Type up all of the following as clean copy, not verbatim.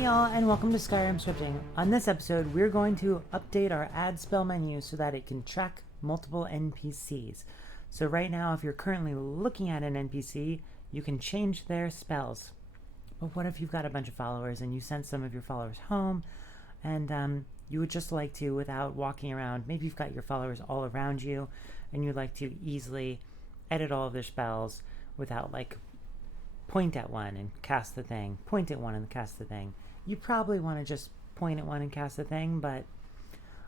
Hey y'all, and welcome to Skyrim Scripting. On this episode, we're going to update our add spell menu so that it can track multiple NPCs. So right now, if you're currently looking at an NPC, you can change their spells. But what if you've got a bunch of followers and you sent some of your followers home and you would just like to, without walking around, maybe you've got your followers all around you and you'd like to easily edit all of their spells without like point at one and cast the thing, point at one and cast the thing. You probably want to just point at one and cast the thing, but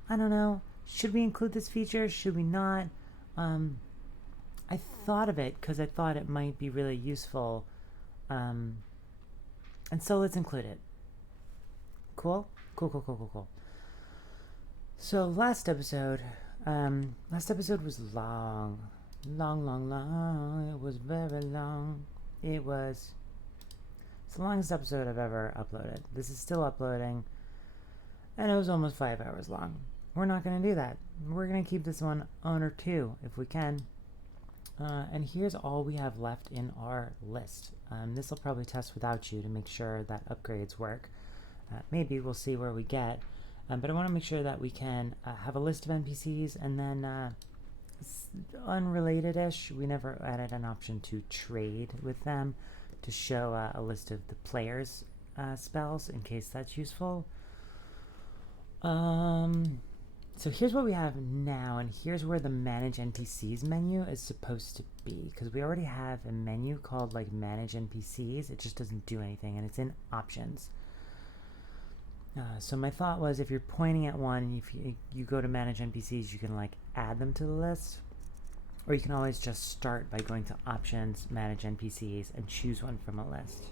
I don't know. Should we include this feature? Should we not? I thought of it because I thought it might be really useful. And so let's include it. Cool? Cool. So last episode was long. It was very long. It's the longest episode I've ever uploaded. This is still uploading, and it was almost 5 hours long. We're not going to do that. We're going to keep this one under 2 if we can. And here's all we have left in our list. This will probably test without you to make sure that upgrades work. Maybe we'll see where we get. But I want to make sure that we can have a list of NPCs, and then unrelated-ish, we never added an option to trade with them to show a list of the players' spells in case that's useful. So here's what we have now, and here's where the Manage NPCs menu is supposed to be, because we already have a menu called like Manage NPCs. It just doesn't do anything, and it's in Options. So my thought was, if you're pointing at one and if you go to Manage NPCs, you can like add them to the list, or you can always just start by going to Options, Manage NPCs, and choose one from a list.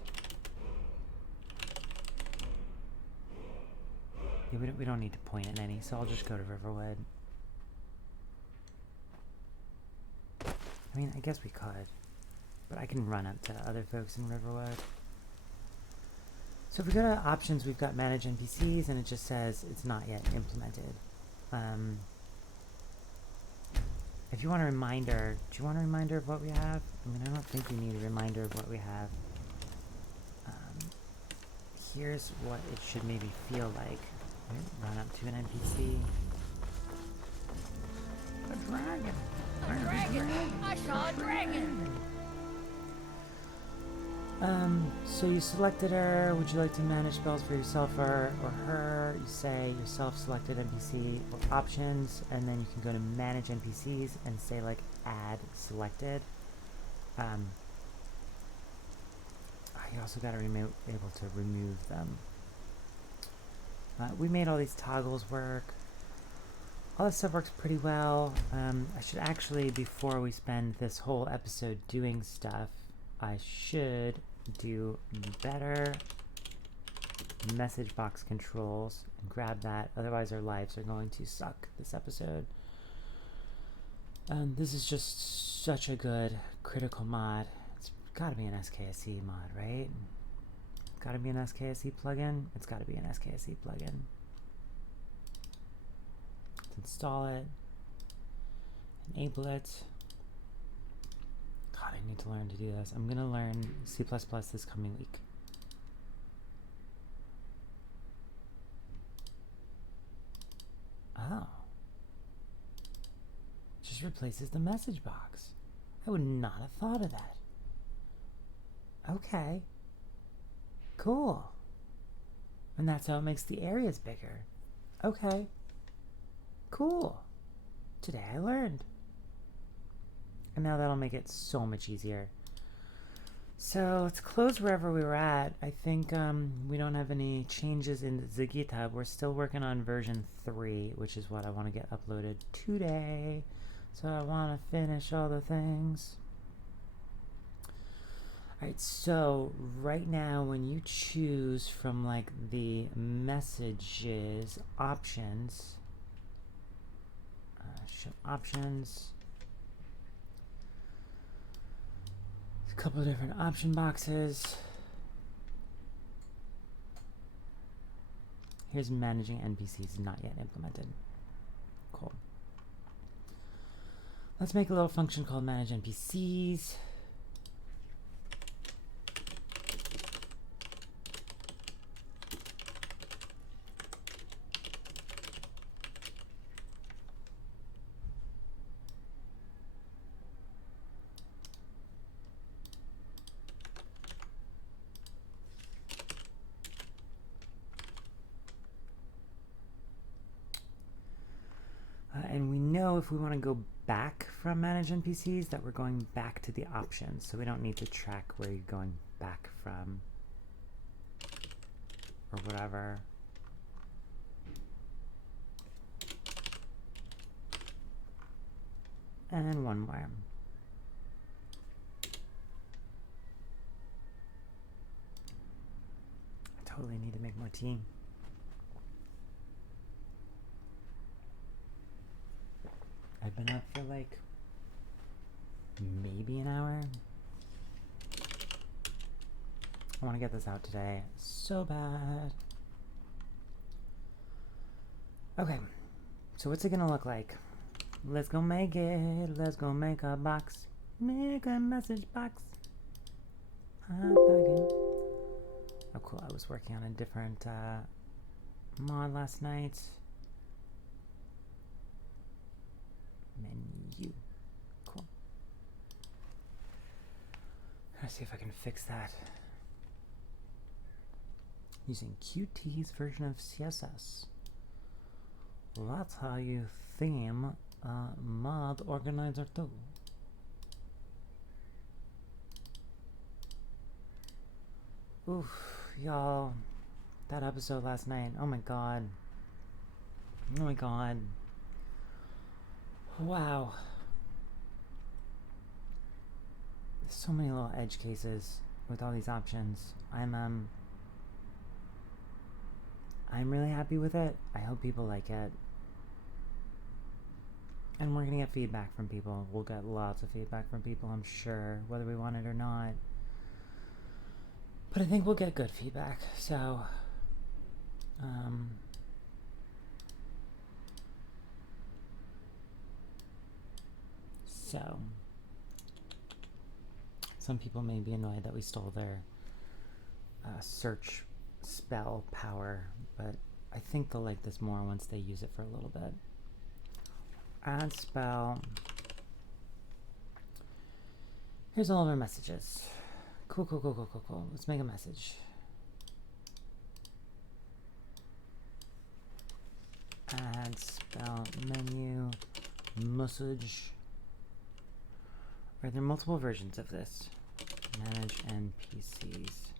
Yeah, we don't need to point at any, so I'll just go to Riverwood. I mean, I guess we could, but I can run up to other folks in Riverwood. So if we go to Options, we've got Manage NPCs, and it just says it's not yet implemented. If you want a reminder, do you want a reminder of what we have? I mean, I don't think we need a reminder of what we have. Here's what it should maybe feel like. Run up to an NPC. A dragon! A dragon! I saw a dragon! So you selected her. Would you like to manage spells for yourself or her? You say yourself selected NPC or Options, and then you can go to Manage NPCs and say like Add Selected. You also got to able to remove them. We made all these toggles work. All this stuff works pretty well. I should actually, before we spend this whole episode doing stuff, I should do better message box controls and grab that. Otherwise, our lives are going to suck this episode. This is just such a good critical mod. It's got to be an SKSE mod, right? Got to be an SKSE plugin. It's got to be an SKSE plugin. Let's install it. Enable it. God, I need to learn to do this. I'm going to learn C++ this coming week. Oh. Just replaces the message box. I would not have thought of that. Okay. Cool. And that's how it makes the areas bigger. Okay. Cool. Today I learned. And now that'll make it so much easier. So let's close wherever we were at. I think we don't have any changes in the GitHub. We're still working on version 3, which is what I want to get uploaded today. So I want to finish all the things. Alright, so right now when you choose from like the messages options, show options, a couple of different option boxes. Here's managing NPCs not yet implemented. Cool. Let's make a little function called manage NPCs. know if we want to go back from Manage NPCs, that we're going back to the options. So we don't need to track where you're going back from or whatever. And one more. I totally need to make more tea. I've been up for like maybe an hour. I want to get this out today so bad. Okay, so what's it gonna look like? Let's go make it. Let's go make a box. Make a message box. Oh cool, I was working on a different mod last night. Menu. Cool. Let's see if I can fix that. Using Qt's version of CSS. That's how you theme a mod organizer too. Oof, y'all. That episode last night. Oh my god. Oh my god. Wow. There's so many little edge cases with all these options. I'm really happy with it. I hope people like it. And we're gonna get feedback from people. We'll get lots of feedback from people, I'm sure, whether we want it or not. But I think we'll get good feedback. So, some people may be annoyed that we stole their search spell power, but I think they'll like this more once they use it for a little bit. Add spell. Here's all of our messages. Cool. Let's make a message. Add spell menu message. Are there multiple versions of this? Manage NPCs.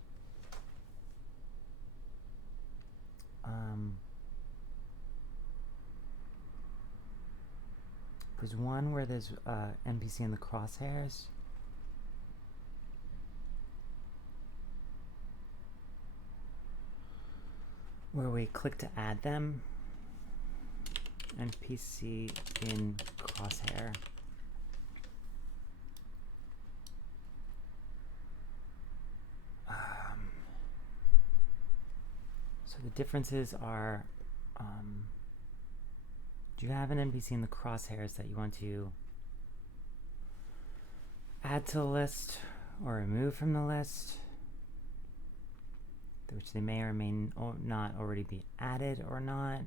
There's one where there's NPC in the crosshairs. Where we click to add them. NPC in crosshair. So the differences are, do you have an NPC in the crosshairs that you want to add to the list or remove from the list, which they may or may not already be added or not?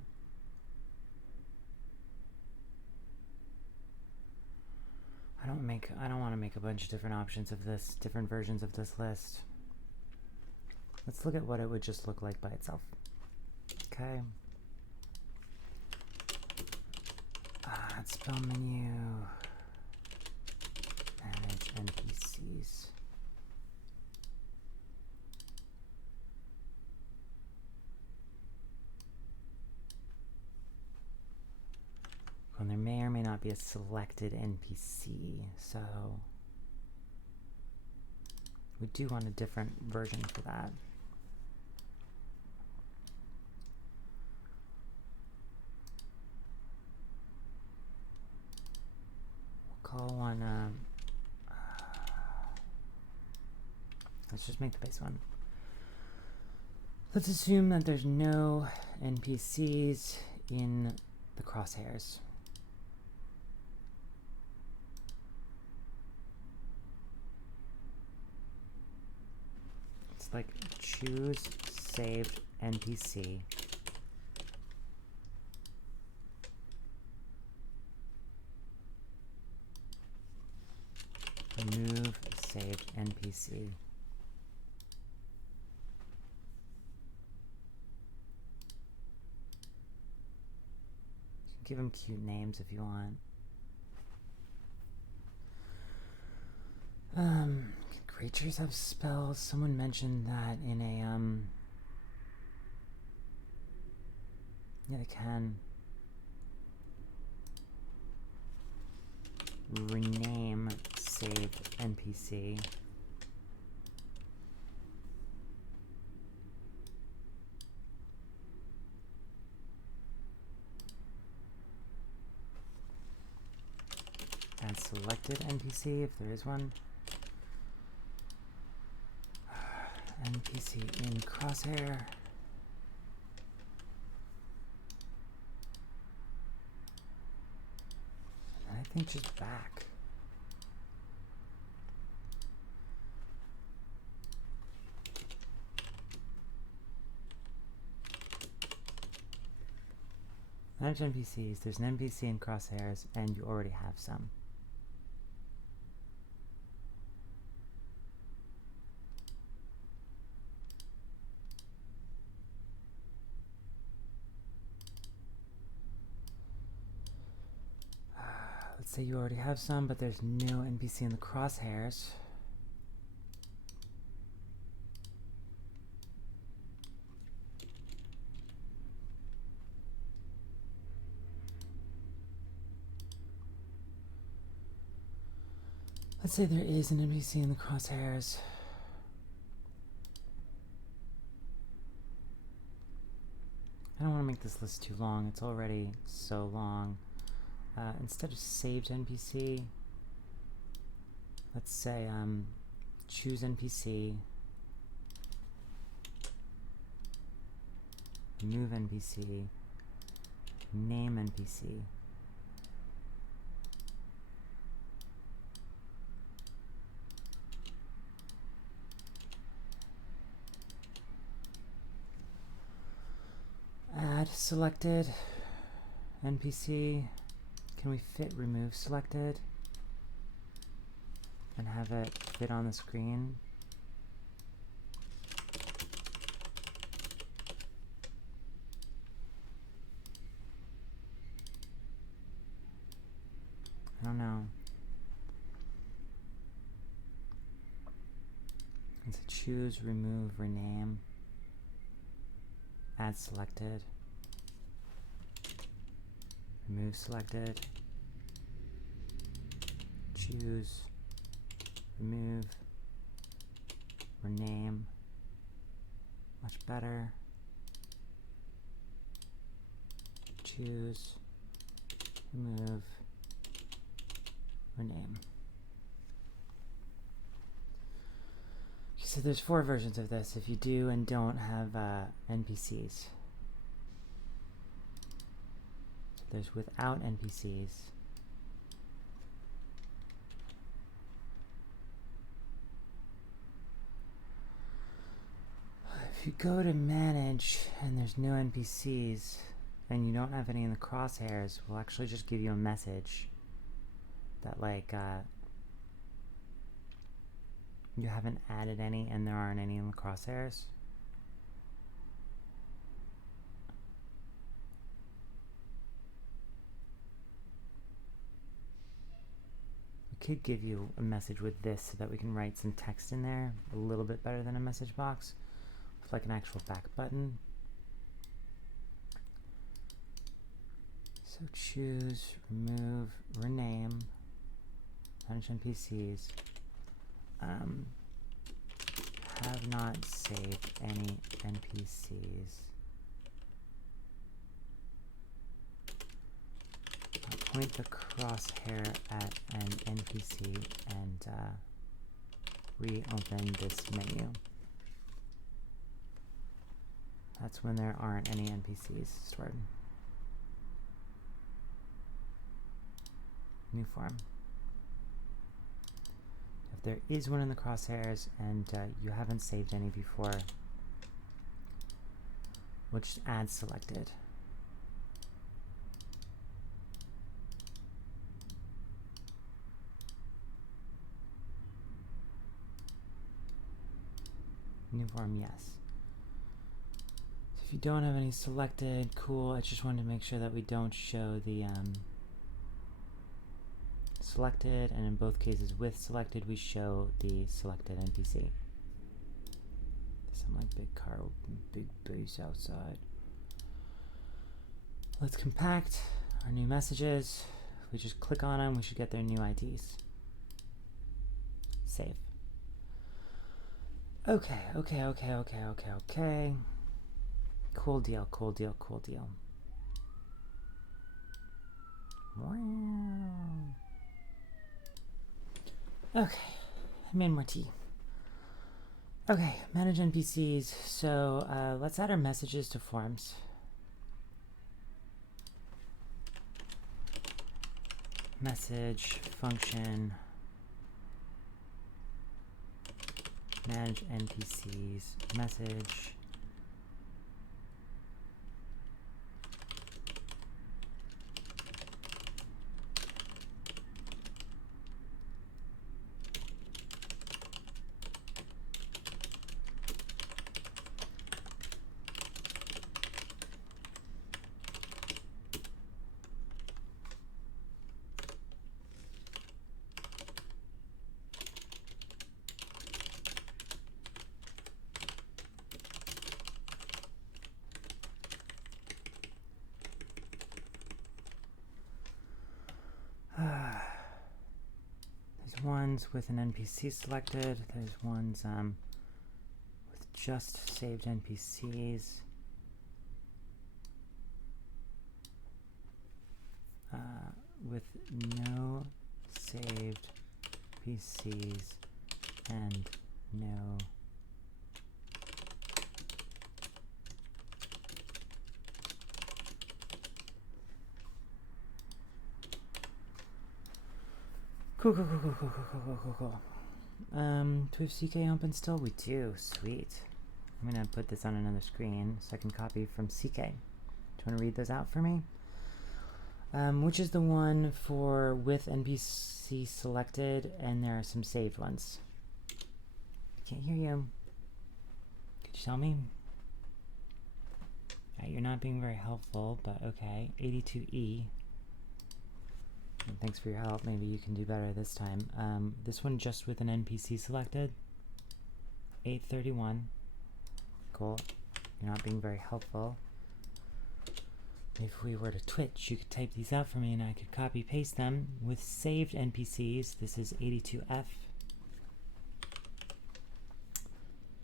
I don't want to make a bunch of different options of this, different versions of this list. Let's look at what it would just look like by itself. Okay. AddSpellMenu. Manage NPCs. And there may or may not be a selected NPC, so we do want a different version for that. We'll call one, let's just make the base one. Let's assume that there's no NPCs in the crosshairs. Like choose saved NPC. Remove saved NPC. Give them cute names if you want. Can creatures have spells? Someone mentioned that in a, yeah, they can. Rename saved NPC. Add selected NPC if there is one. NPC in Crosshair. And I think just back. Manage NPCs. There's an NPC in Crosshairs, and you already have some. Let's say you already have some, but there's no NPC in the Crosshairs. Let's say there is an NPC in the Crosshairs. I don't want to make this list too long. It's already so long. Instead of saved NPC, let's say choose NPC, remove NPC, name NPC. Add selected NPC. Can we fit remove selected and have it fit on the screen? I don't know. Let's choose, remove, rename, add selected, remove selected, choose, remove, rename, much better, choose, remove, rename. So there's 4 versions of this if you do and don't have NPCs. There's without NPCs. If you go to manage and there's no NPCs and you don't have any in the crosshairs, we'll actually just give you a message that like you haven't added any and there aren't any in the crosshairs. We could give you a message with this so that we can write some text in there a little bit better than a message box with like an actual back button. So choose, remove, rename, manage NPCs. Have not saved any NPCs. Point the crosshair at an NPC and reopen this menu. That's when there aren't any NPCs stored. New form. If there is one in the crosshairs and you haven't saved any before, we'll just add selected. New form, yes. So if you don't have any selected, cool. I just wanted to make sure that we don't show the selected, and in both cases with selected, we show the selected NPC. Some like big car, big bass outside. Let's compact our new messages. If we just click on them, we should get their new IDs. Save. Okay. Cool deal. Wow. Okay, I made more tea. Okay, manage NPCs. So let's add our messages to forms. Message function manage NPCs message. There's ones with an NPC selected. There's ones with just saved NPCs. With no saved PCs and no Cool. Do we have CK open still? We do. Sweet. I'm going to put this on another screen so I can copy from CK. Do you want to read those out for me? Which is the one for with NPC selected, and there are some saved ones. Can't hear you. Could you tell me? You're not being very helpful, but okay. 82E. And thanks for your help. Maybe you can do better this time. This one just with an NPC selected. 831. Cool. You're not being very helpful. If we were to Twitch, you could type these out for me and I could copy paste them. With saved NPCs, this is 82F.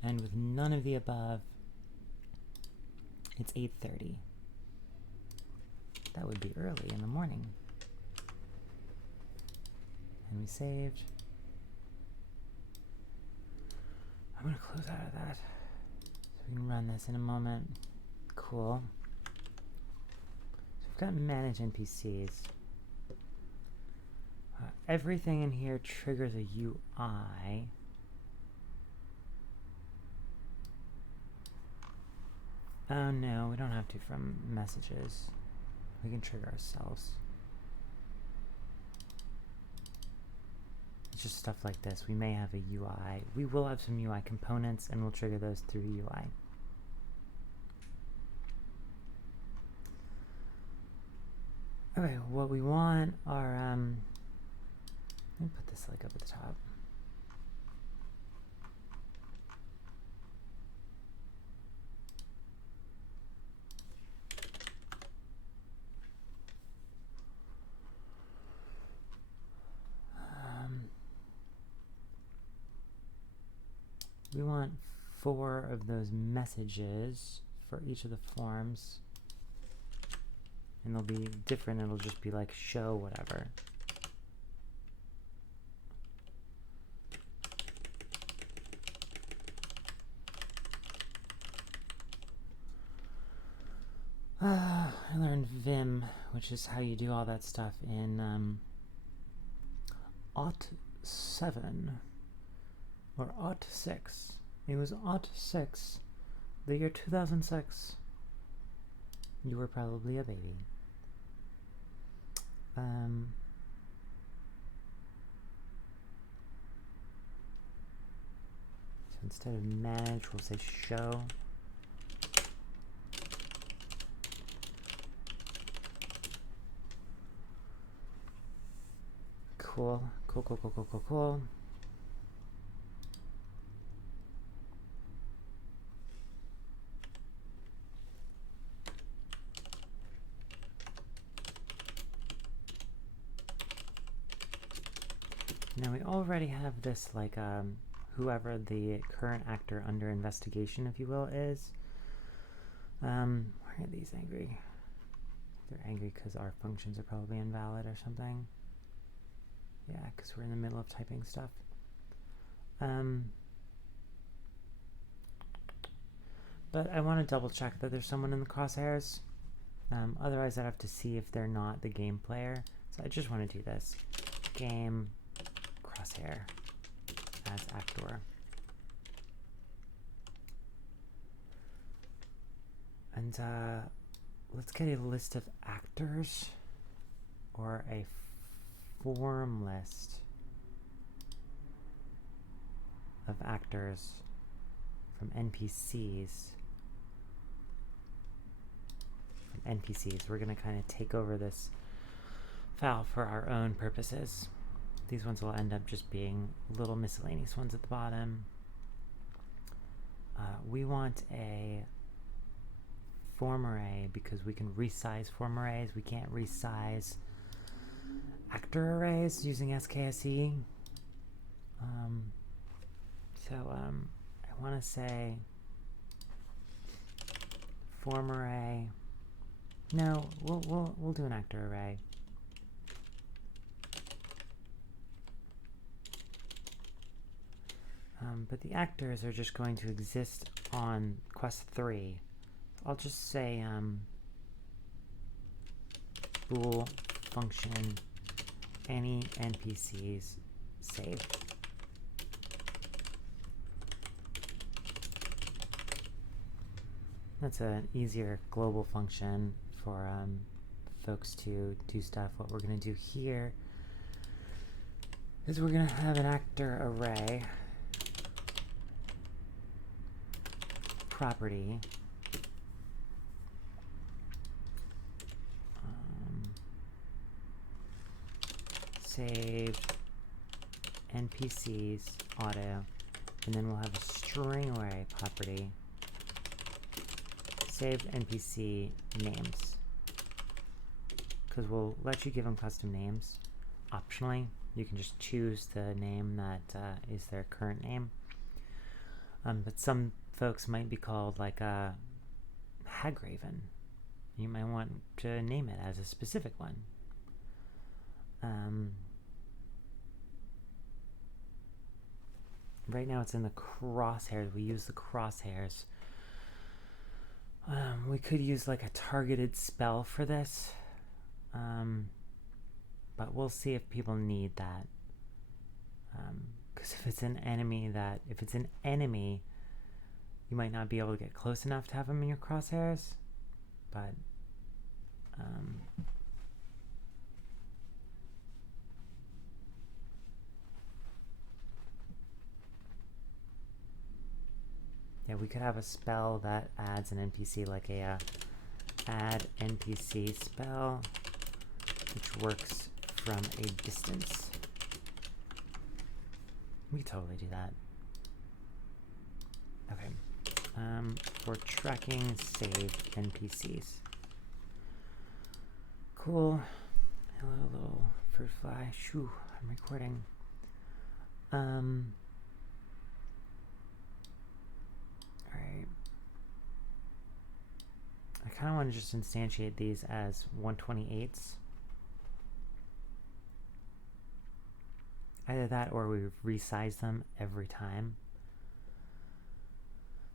And with none of the above, it's 8:30. That would be early in the morning. And we saved. I'm going to close out of that so we can run this in a moment. Cool. So we've got manage NPCs. Everything in here triggers a UI. Oh no, we don't have to from messages. We can trigger ourselves. It's just stuff like this. We may have a UI. We will have some UI components and we'll trigger those through UI. Okay, what we want are, let me put this like up at the top. We want 4 of those messages for each of the forms. And they'll be different. It'll just be like show whatever. I learned Vim, which is how you do all that stuff in AUT7 or AUT6. It was AUT6, the year 2006. You were probably a baby. So instead of manage, we'll say show. Cool. Cool, cool, cool, cool, cool, cool. Now we already have this, like, whoever the current actor under investigation, if you will, is. Why are these angry? They're angry because our functions are probably invalid or something. Yeah, because we're in the middle of typing stuff. But I want to double check that there's someone in the crosshairs. Otherwise, I'd have to see if they're not the game player. So I just want to do this. Game crosshair as actor. And let's get a list of actors or a form list of actors from NPCs. From NPCs, we're going to kind of take over this file for our own purposes. These ones will end up just being little miscellaneous ones at the bottom. We want a form array because we can resize form arrays. We can't resize actor arrays using SKSE. I want to say form array. No, we'll do an actor array. But the actors are just going to exist on quest 3. I'll just say bool function any NPCs saved. That's an easier global function for folks to do stuff. What we're going to do here is we're going to have an actor array property saved NPCs auto, and then we'll have a string array property saved NPC names, because we'll let you give them custom names optionally. You can just choose the name that is their current name, but some folks might be called like a Hagraven. You might want to name it as a specific one. Right now it's in the crosshairs. We use the crosshairs. We could use like a targeted spell for this, but we'll see if people need that. Because if it's an enemy, you might not be able to get close enough to have them in your crosshairs, but yeah, we could have a spell that adds an NPC, like a add NPC spell, which works from a distance. We could totally do that. Okay. For tracking saved NPCs. Cool. Hello, little fruit fly. Shoo, I'm recording. Alright. I kind of want to just instantiate these as 128s. Either that or we resize them every time.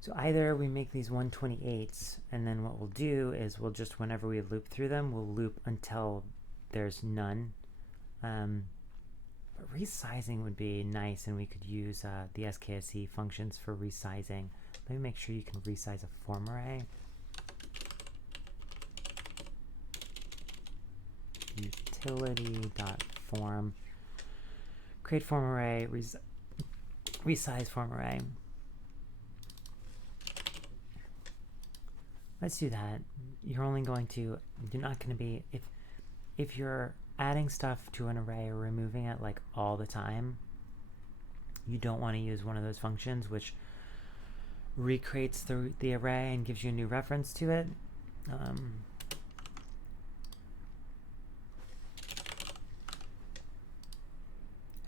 So either we make these 128s, and then what we'll do is we'll just, whenever we loop through them, we'll loop until there's none. But resizing would be nice, and we could use the SKSE functions for resizing. Let me make sure you can resize a form array. Utility.form. Create form array, resize form array. Let's do that. You're not going to be, if your adding stuff to an array or removing it like all the time, you don't want to use one of those functions which recreates the array and gives you a new reference to it.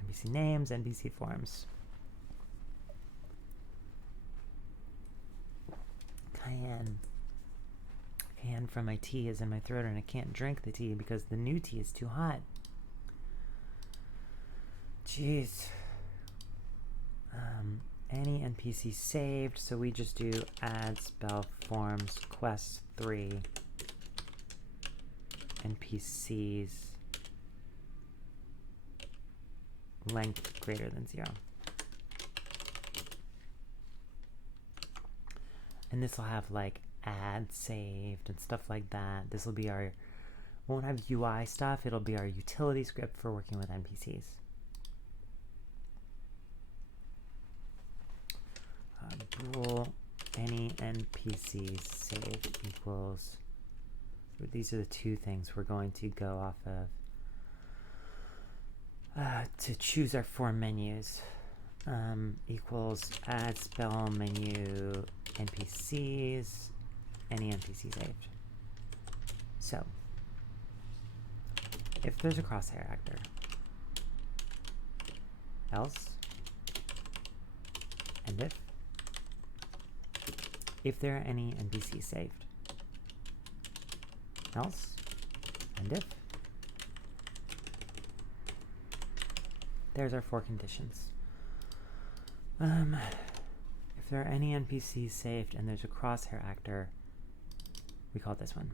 NPC names, NPC forms. Cayenne from my tea is in my throat and I can't drink the tea because the new tea is too hot. Jeez. Any NPC saved, so we just do add spell forms quest 3 NPCs length greater than 0. And this will have like add saved and stuff like that. This will be our, won't have UI stuff, it'll be our utility script for working with NPCs. Bool any NPCs saved equals, these are the two things we're going to go off of to choose our form menus. Equals AddSpellMenu NPCs, any NPC saved. So, if there's a crosshair actor, else, and if there are any NPCs saved, else, and if. There's our 4 conditions. If there are any NPCs saved and there's a crosshair actor, we call this one.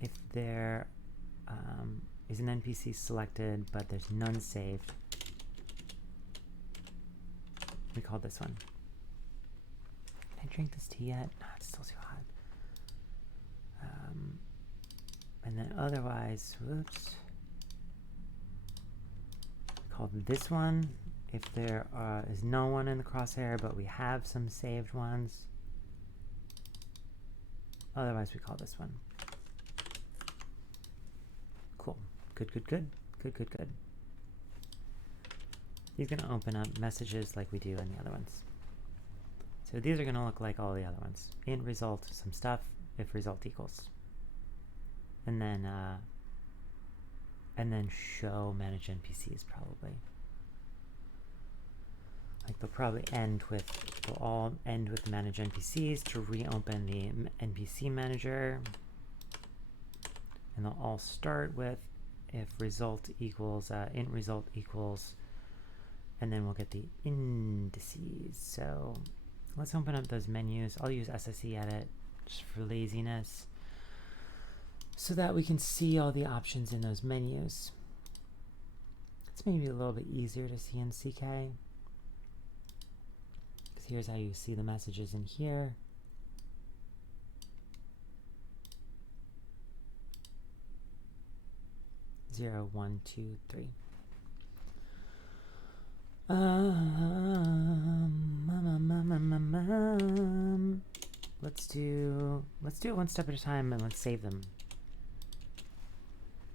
If there is an NPC selected but there's none saved, we call this one. Can I drink this tea yet? No, it's still too hot. And then otherwise, whoops, call this one if there is no one in the crosshair but we have some saved ones. Otherwise we call this one. Cool. Good. These are going to open up messages like we do in the other ones. So these are going to look like all the other ones. Int result, some stuff, if result equals. And then show manage NPCs probably. Like they'll probably end with, they'll all end with manage NPCs to reopen the NPC manager. And they'll all start with if result equals, int result equals, and then we'll get the indices. So let's open up those menus. I'll use SSE edit just for laziness so that we can see all the options in those menus. It's maybe a little bit easier to see in CK. Because here's how you see the messages in here. Zero, 1, 2, 3. Let's do it one step at a time and let's save them.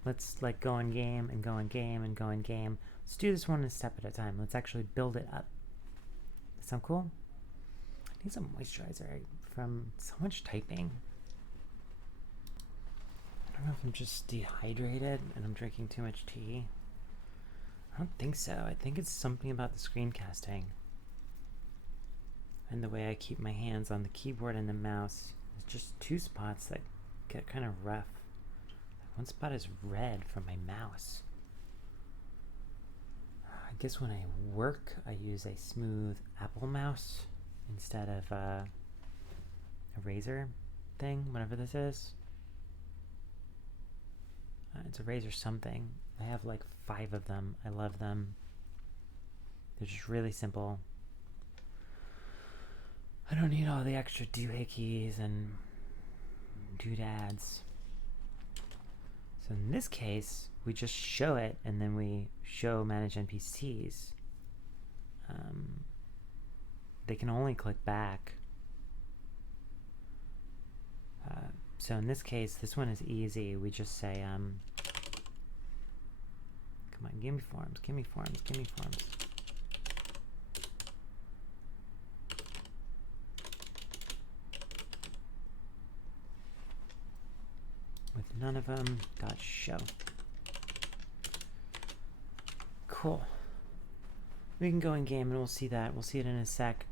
Let's like go in game and go in game and go in game. Let's do this one a step at a time. Let's actually build it up. Sound cool? I need some moisturizer from so much typing. I don't know if I'm just dehydrated and I'm drinking too much tea. I don't think so. I think it's something about the screencasting and the way I keep my hands on the keyboard and the mouse. There's just two spots that get kind of rough. One spot is red from my mouse. I guess when I work, I use a smooth Apple mouse instead of a Razer thing, whatever this is. It's a Razer something. I have like 5 of them. I love them. They're just really simple. I don't need all the extra doohickeys and doodads. So in this case, we just show it and then we show manage NPCs. They can only click back So in this case, this one is easy. We just say, come on, give me forms, give me forms, give me forms. With none of them, dot show. Cool. We can go in game and we'll see that. We'll see it in a sec.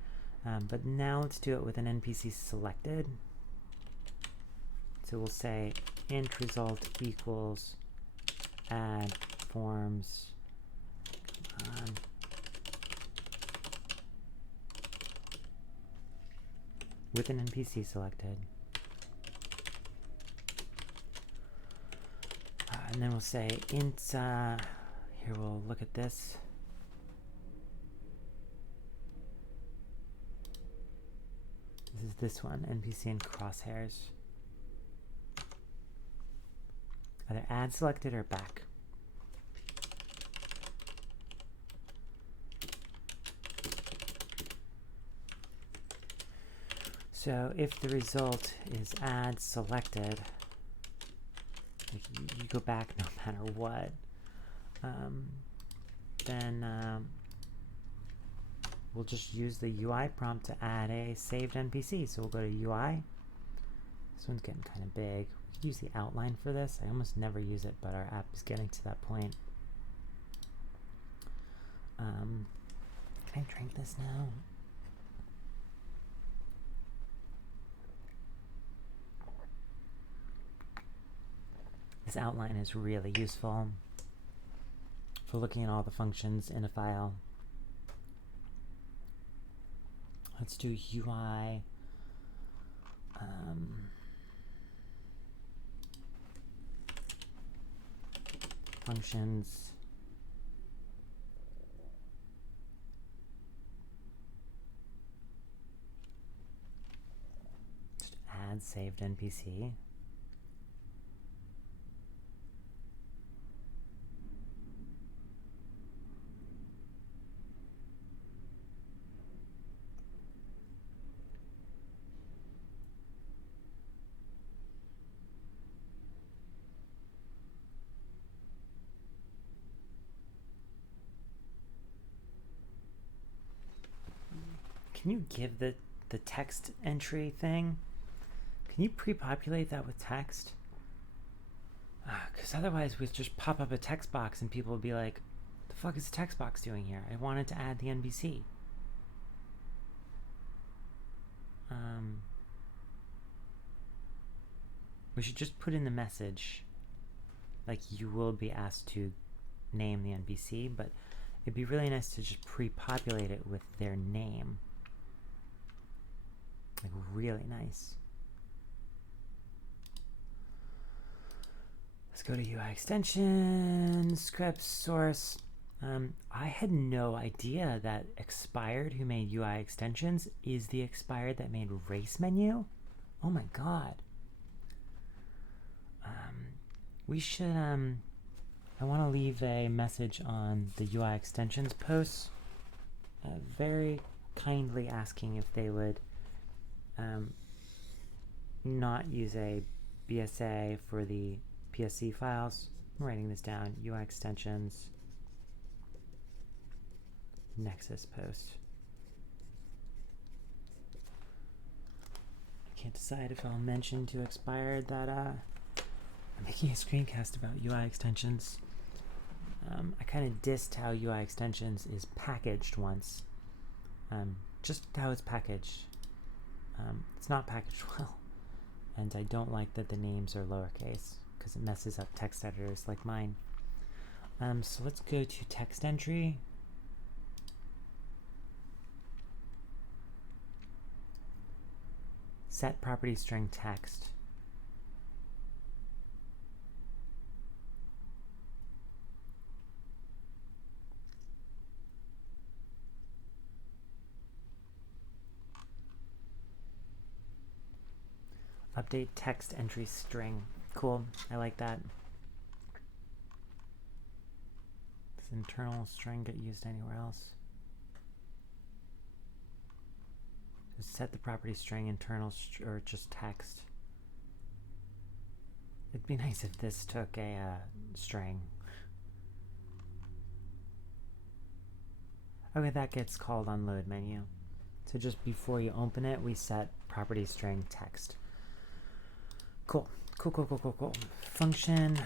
But now let's do it with an NPC selected. So we'll say int result equals add forms. Come on. With an NPC selected. And then we'll say int, here we'll look at this. This is this one, NPC in Crosshairs. Either add selected or back. So if the result is add selected, like you go back no matter what, then we'll just use the UI prompt to add a saved NPC. So we'll go to UI. This one's getting kind of big. We could use the outline for this. I almost never use it, but our app is getting to that point. Can I drink this now? This outline is really useful for looking at all the functions in a file. Let's do UI. Functions. Just add saved NPC. Can you give the text entry thing? Can you pre-populate that with text? Because otherwise we just pop up a text box and people will be like, the fuck is the text box doing here? I wanted to add the NPC. We should just put in the message, like you will be asked to name the NPC, but it'd be really nice to just pre-populate it with their name. Like really nice. Let's go to UI extensions, scripts, source. I had no idea that Expired, who made UI extensions, is the Expired that made race menu. Oh my god. We should, I want to leave a message on the UI extensions posts, very kindly asking if they would not use a BSA for the PSC files. I'm writing this down. UI extensions, Nexus post. I can't decide if I'll mention to Expired that I'm making a screencast about UI extensions. I kind of dissed how UI extensions is packaged once. Just how it's packaged. It's not packaged well. And I don't like that the names are lowercase because it messes up text editors like mine. So let's go to text entry. Set property string text. Update text entry string. Cool, I like that. Does internal string get used anywhere else? Just set the property string internal or just text. It'd be nice if this took a string. Okay, that gets called on load menu. So just before you open it, we set property string text. Cool. Function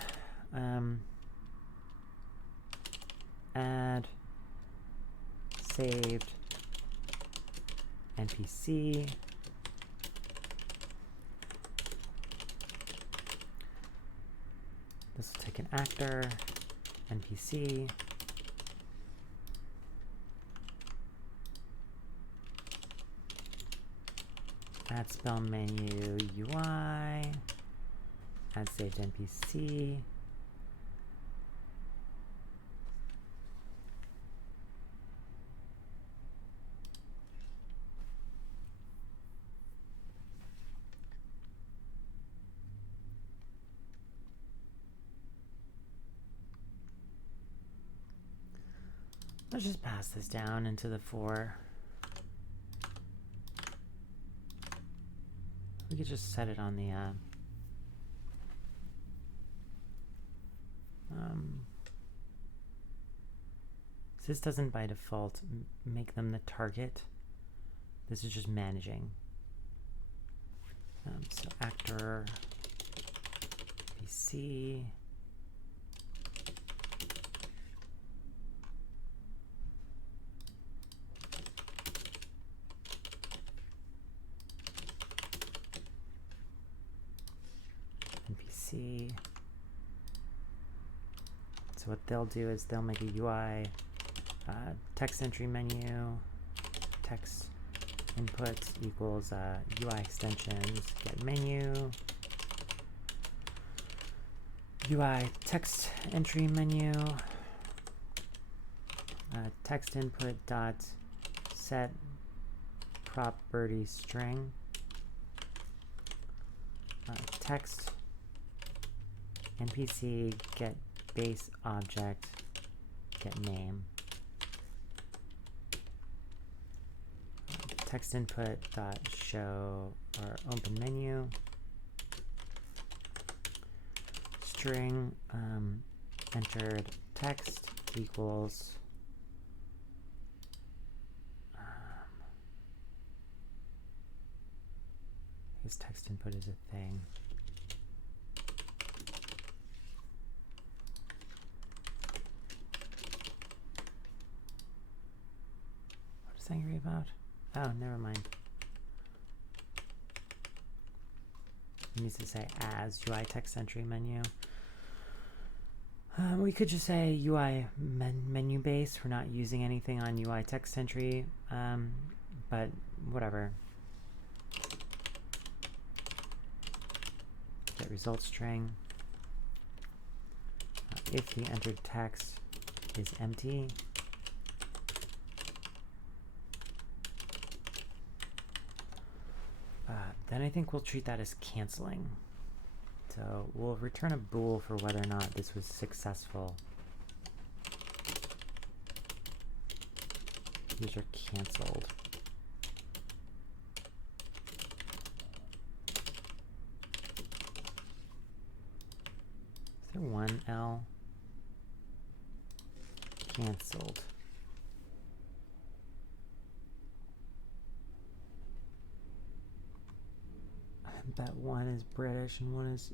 add saved NPC. This will take an actor, NPC. AddSpellMenu UI. Add saved NPC. Let's just pass this down into the for. We could just set it on the this doesn't by default make them the target. This is just managing. So actor PC. NPC. So what they'll do is they'll make a UI text entry menu, text input equals UI extensions, get menu, UI text entry menu, text input dot set property string, text NPC get base object get name, text input dot show or open menu, string entered text equals his text input is a thing. What is angry about? Oh, never mind. It needs to say as UI text entry menu. We could just say UI menu base. We're not using anything on UI text entry, but whatever. Get result string. If the entered text is empty, then I think we'll treat that as canceling. So we'll return a bool for whether or not this was successful. These are canceled. Is there one L? Canceled. I bet one is British and one is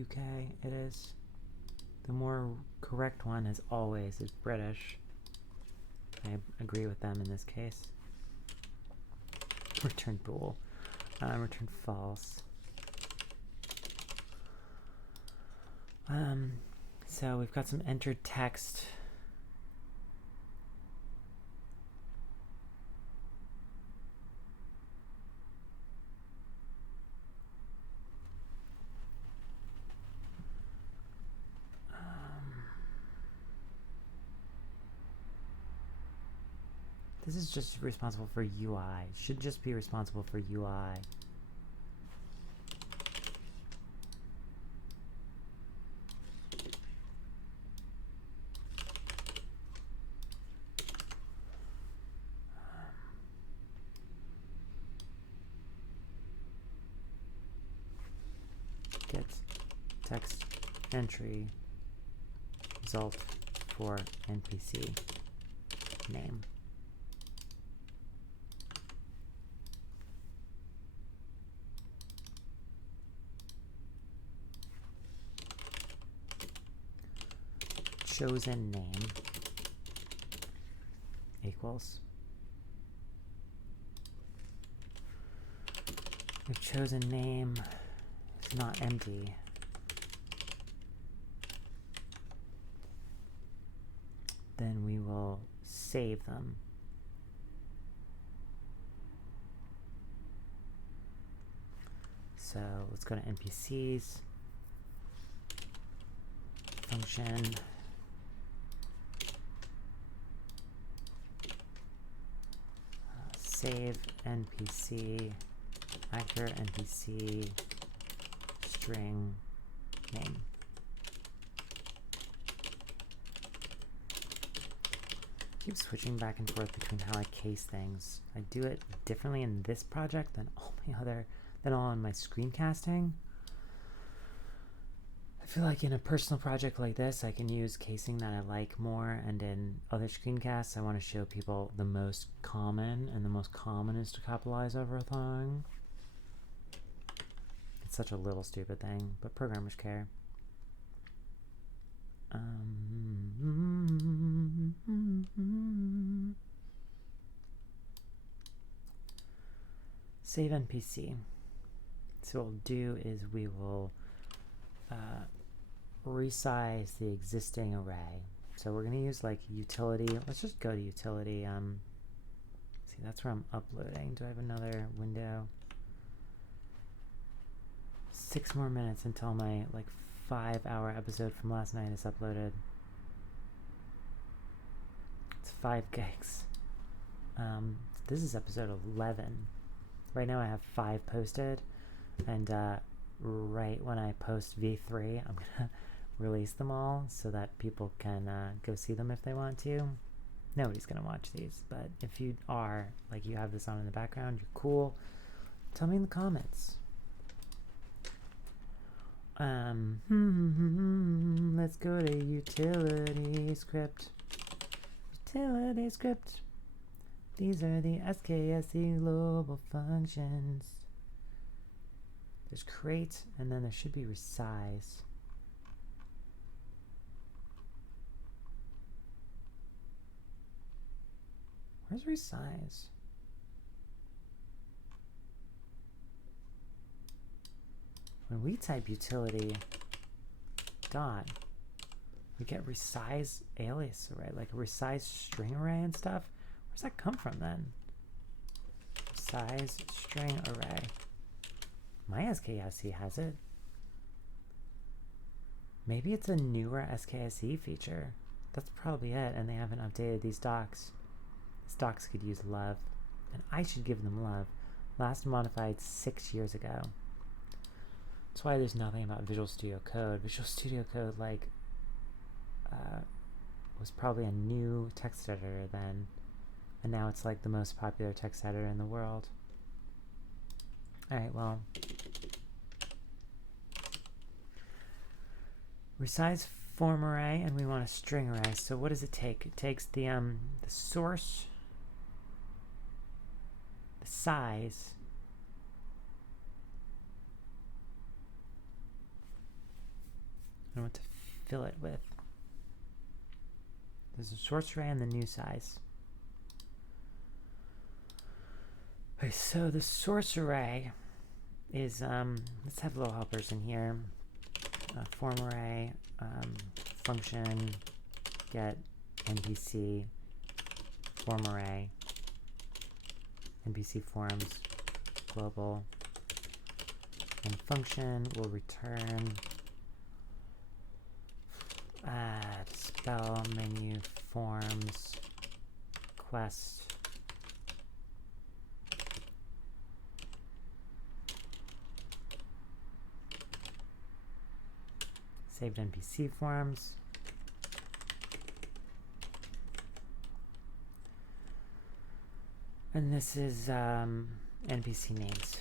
UK. It is. The more correct one is always is British. I agree with them in this case. Return bool. Return false. So we've got some entered text. This is just responsible for UI. Should just be responsible for UI. Get text entry result for NPC name. Chosen name equals. We've chosen name is not empty. Then we will save them. So let's go to NPCs, function, save NPC, actor NPC, string name. Keep switching back and forth between how I case things. I do it differently in this project than all in my screencasting. I feel like in a personal project like this, I can use casing that I like more, and in other screencasts, I want to show people the most common, and the most common is to capitalize everything. It's such a little stupid thing, but programmers care. Save NPC. So what we'll do is we will resize the existing array. So we're going to use like utility. Let's just go to utility. See, that's where I'm uploading. Do I have another window? 6 more minutes until my like 5-hour episode from last night is uploaded. It's 5 gigs. This is episode 11. Right now I have 5 posted, and right when I post V3, I'm gonna release them all so that people can go see them if they want to. Nobody's gonna watch these, but if you are, like you have this on in the background, you're cool, tell me in the comments. Let's go to utility script. Utility script. These are the SKSE global functions. There's create, and then there should be resize. Where's resize? When we type utility dot, we get resize alias array, like a resize string array and stuff. Where's that come from then? Resize string array. My SKSE has it. Maybe it's a newer SKSE feature. That's probably it, and they haven't updated these docs. These docs could use love, and I should give them love. Last modified 6 years ago. That's why there's nothing about Visual Studio Code. Visual Studio Code, like, was probably a new text editor then, and now it's like the most popular text editor in the world. Alright, well, resize form array, and we want a string array. So what does it take? It takes the source, the size, and what to fill it with. There's a source array and the new size. Okay, so the source array is, let's have little helpers in here. Form array, function, get NPC, form array, NPC forms, global, and function will return AddSpellMenu forms quest saved NPC forms. And this is NPC names.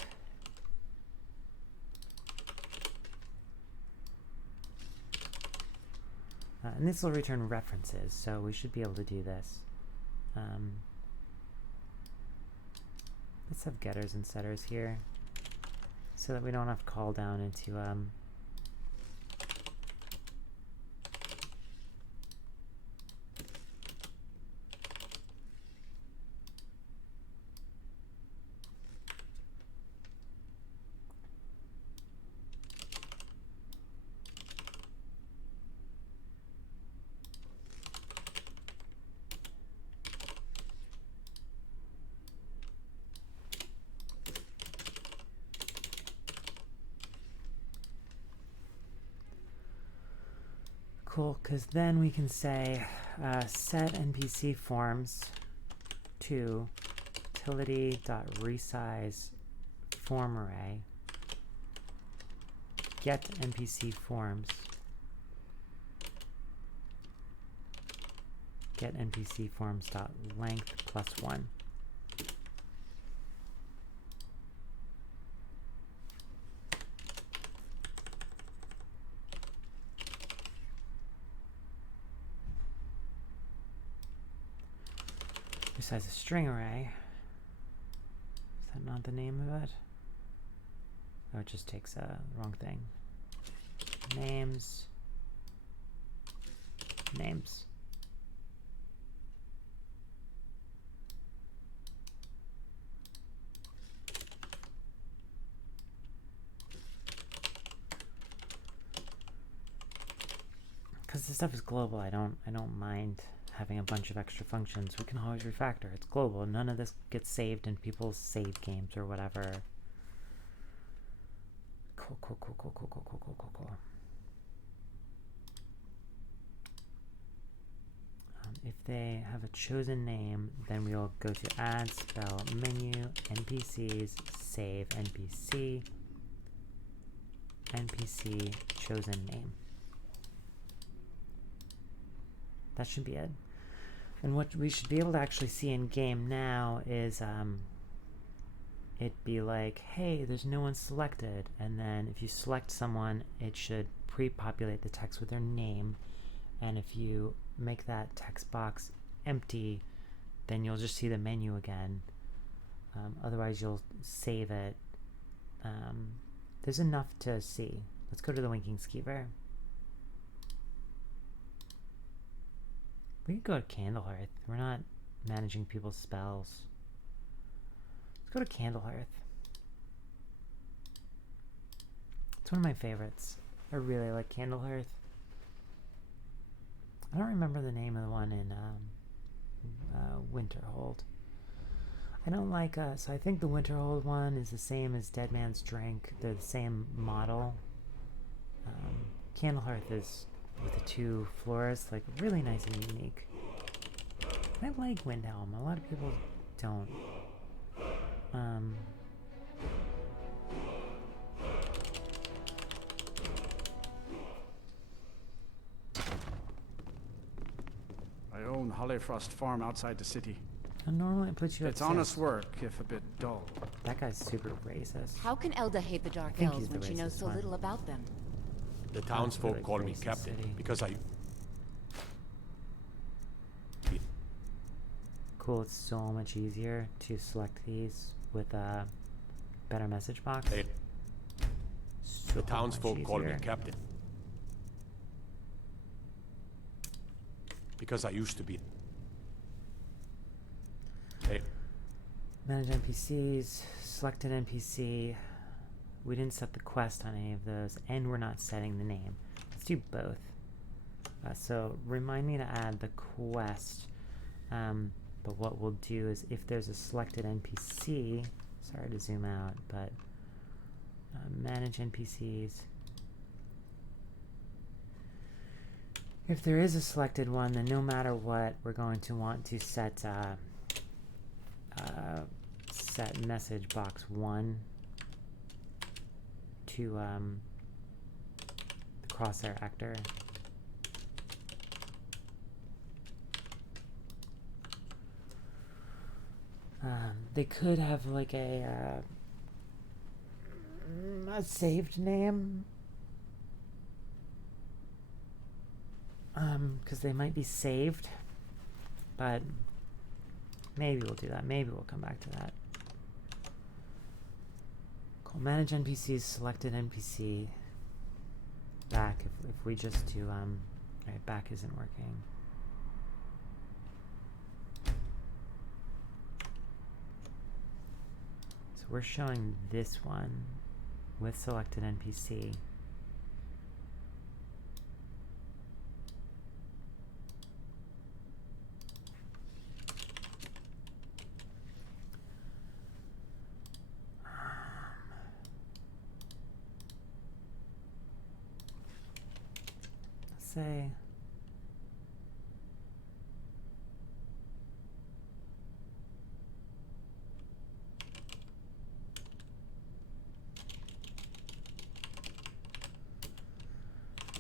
And this will return references, so we should be able to do this. Let's have getters and setters here so that we don't have to call down into cool, because then we can say set NPC forms to utility.resize form array, get NPC forms, get NPC forms dot length +1. Resize a string array. Is that not the name of it? Oh, it just takes the wrong thing. Names. Names. Because this stuff is global, I don't mind having a bunch of extra functions. We can always refactor. It's global. None of this gets saved in people's save games or whatever. Cool. If they have a chosen name, then we will go to Add Spell Menu, NPCs, Save NPC, NPC chosen name. That should be it. And what we should be able to actually see in game now is it be like, hey, there's no one selected, and then if you select someone, it should pre-populate the text with their name, and if you make that text box empty, then you'll just see the menu again. Otherwise you'll save it. There's enough to see. Let's go to the winking skeever. We could go to Candlehearth. We're not managing people's spells. Let's go to Candlehearth. It's one of my favorites. I really like Candlehearth. I don't remember the name of the one in Winterhold. I don't like, so I think the Winterhold one is the same as Dead Man's Drink. They're the same model. Candlehearth is with the 2 floors, like really nice and unique. I like Windhelm. A lot of people don't. I own Hollyfrost Farm outside the city. Normally it puts you It's at honest 6. work, if a bit dull. That guy's super racist. How can Elda hate the Dark think Elves he's the when she knows racist so one. little about them? The townsfolk really call me racist captain city. because I... Cool, it's so much easier to select these with a better message box. Hey, So the townsfolk much call me easier. captain because I used to be. Hey, Manage NPCs, select an NPC. We didn't set the quest on any of those, and we're not setting the name. Let's do both. So remind me to add the quest. But what we'll do is if there's a selected NPC, sorry to zoom out, but manage NPCs. If there is a selected one, then no matter what, we're going to want to set set message box 1 to the crosshair actor. They could have like a saved name. because they might be saved, but maybe we'll do that. Maybe we'll come back to that. Cool. Manage NPCs, selected NPC. Back, if we just do, right, back isn't working. So we're showing this one with selected NPC. Say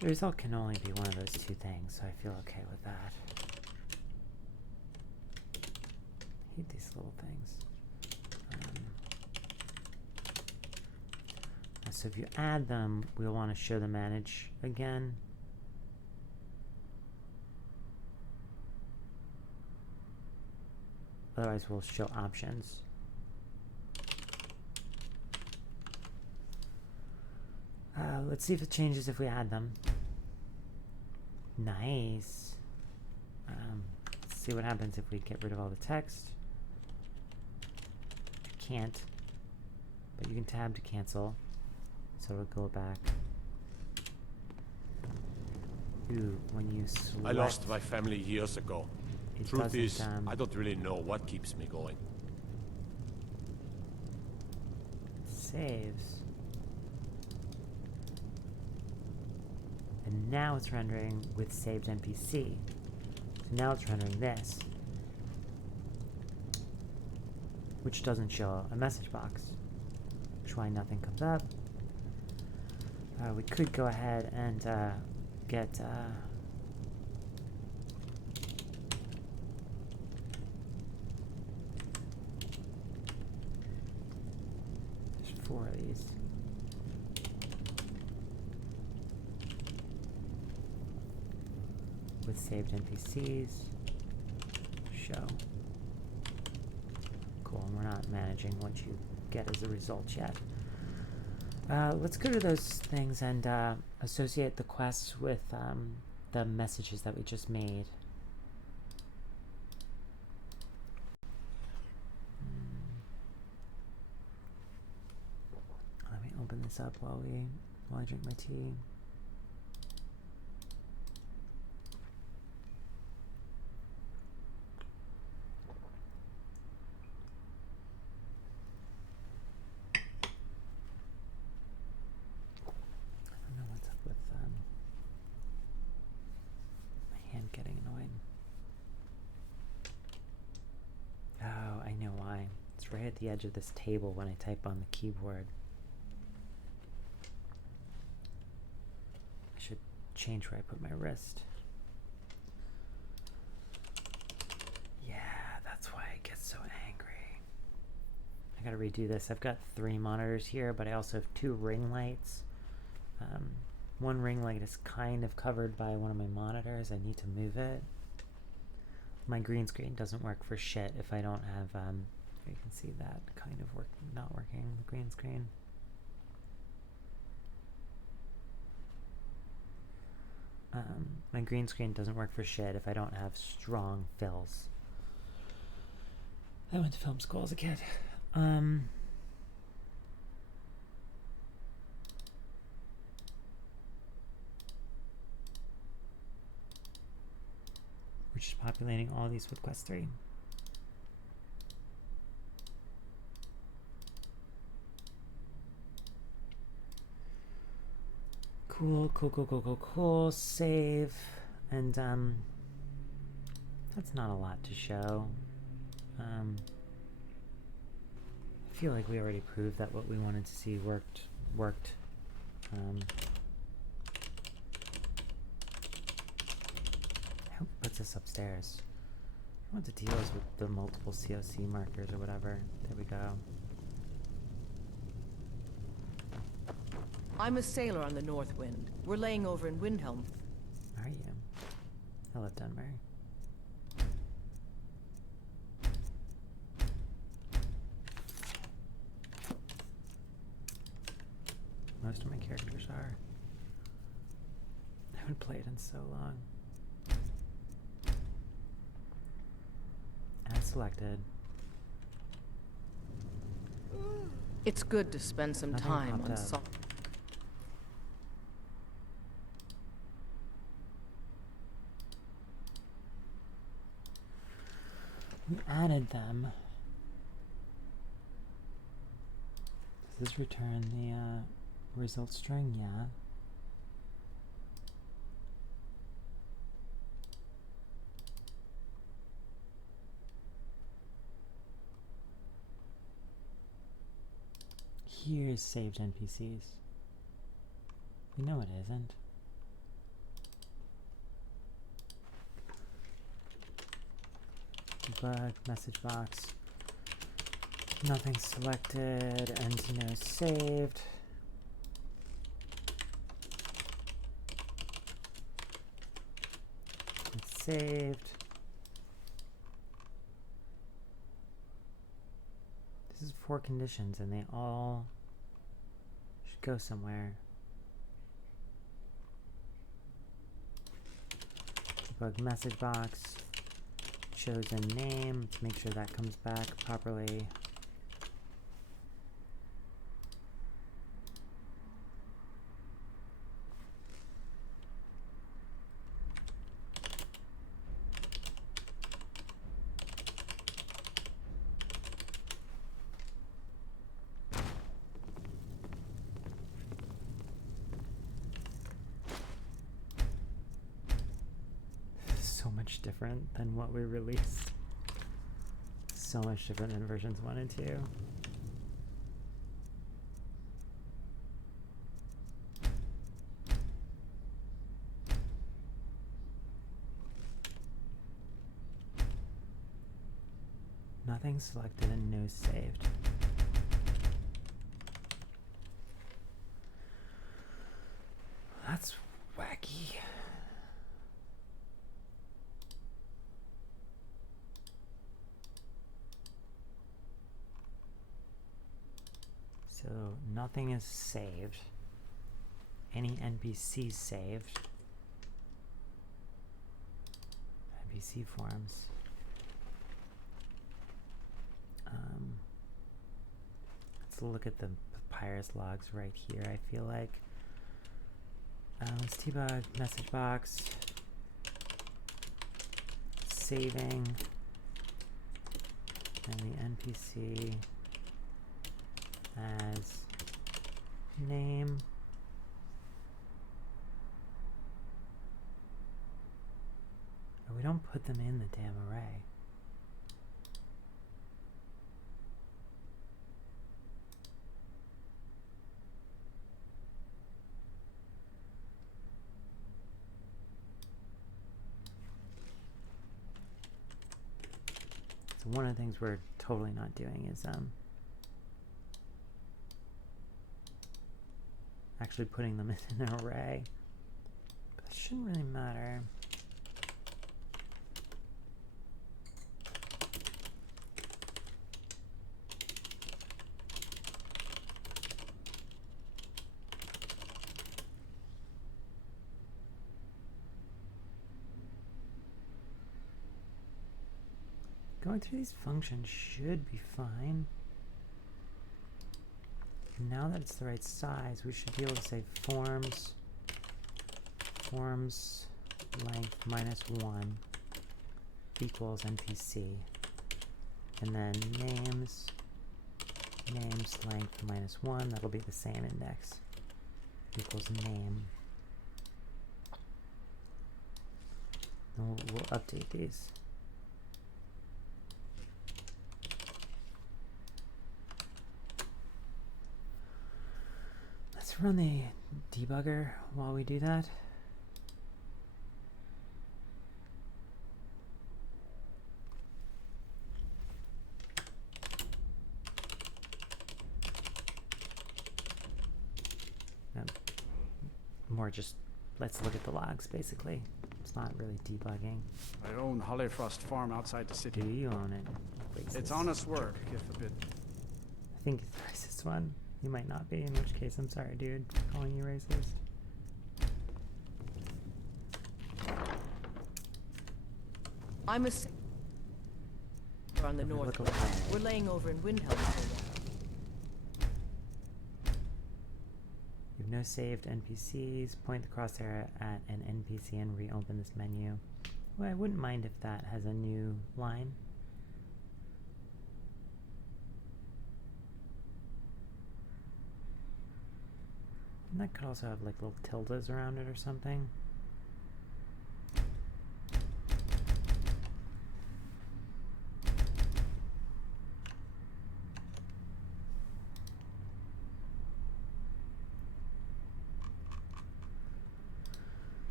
the result can only be one of those two things, so I feel okay with that. I hate these little things. So if you add them, we'll want to show the manage again. Otherwise, we'll show options. Let's see if it changes if we add them. Nice. Let's see what happens if we get rid of all the text. Can't, but you can tab to cancel. So it'll go back. Ooh, when you select, I lost my family years ago. Truth is, doesn't, I don't really know what keeps me going. saves. And now it's rendering with saved NPC. So now it's rendering this, which doesn't show a message box, which is why nothing comes up. We could go ahead and get there's 4 of these. With saved NPCs. Show. Cool, and we're not managing what you get as a result yet. Let's go to those things and associate the quests with the messages that we just made. Let me open this up while I drink my tea. Getting annoyed. Oh, I know why. It's right at the edge of this table when I type on the keyboard. I should change where I put my wrist. Yeah, that's why I get so angry. I gotta redo this. I've got 3 monitors here, but I also have 2 ring lights. One ring light is kind of covered by one of my monitors. I need to move it. My green screen doesn't work for shit if I don't have, you can see that kind of not working, the green screen. My green screen doesn't work for shit if I don't have strong fills. I went to film school as a kid. We're just populating all these with quest 3. Cool. Save. And that's not a lot to show. I feel like we already proved that what we wanted to see worked. Who puts us upstairs? I want to deal with the multiple COC markers or whatever. There we go. I'm a sailor on the North Wind. We're laying over in Windhelm. Are you? I love Dunbury. Most of my characters are. I haven't played in so long. Add selected. It's good to spend some Nothing time popped on up. We added them. Does this return the result string? Yeah. Here's saved NPCs. You know it isn't. Debug, message box. Nothing selected and no saved. It's saved. This is 4 conditions and they all should go somewhere. Debug message box. Chosen name. Let's make sure that comes back properly. So much different than what we released. So much different than versions 1 and 2. Nothing selected and no saved. That's wacky. So nothing is saved. Any NPC saved. NPC forms. Let's look at the papyrus logs right here. I feel like let's debug message box. Saving. And the NPC as name. Oh, we don't put them in the damn array. So one of the things we're totally not doing is actually putting them in an array. But that shouldn't really matter. Going through these functions should be fine. Now that it's the right size, we should be able to say forms length -1 equals NPC. And then names length -1, that'll be the same index, equals name. And we'll update these. Let's run the debugger while we do that. More just, let's look at the logs basically. It's not really debugging. I own Holleyfrost Farm outside the Do city. you own it? Racist. It's honest work, if a bit. I think it's the racist one. You might not be, in which case I'm sorry, dude, for calling you racist. I'm a... We're on the Okay, north. look away. We're laying over in Windhelm for a while. You have no saved NPCs. Point the crosshair at an NPC and reopen this menu. Well, I wouldn't mind if that has a new line. And that could also have like little tildes around it or something.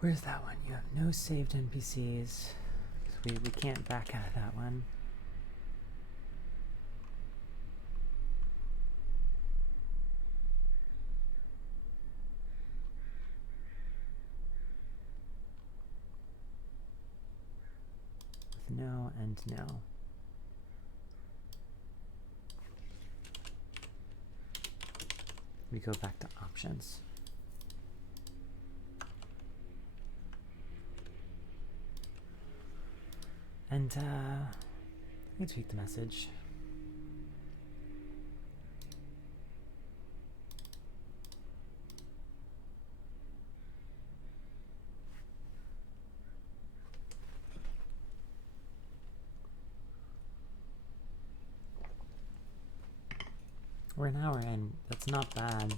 Where's that one? You have no saved NPCs. We can't back out of that one. With no and no. We go back to options. And let me tweak the message. We're an hour in. That's not bad.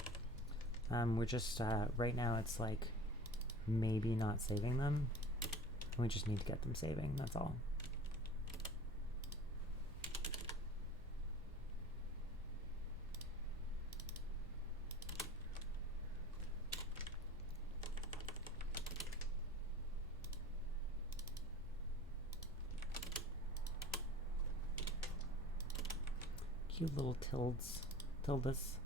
We're just right now it's like maybe not saving them. We just need to get them saving, that's all. Cute little tildes. Tildes.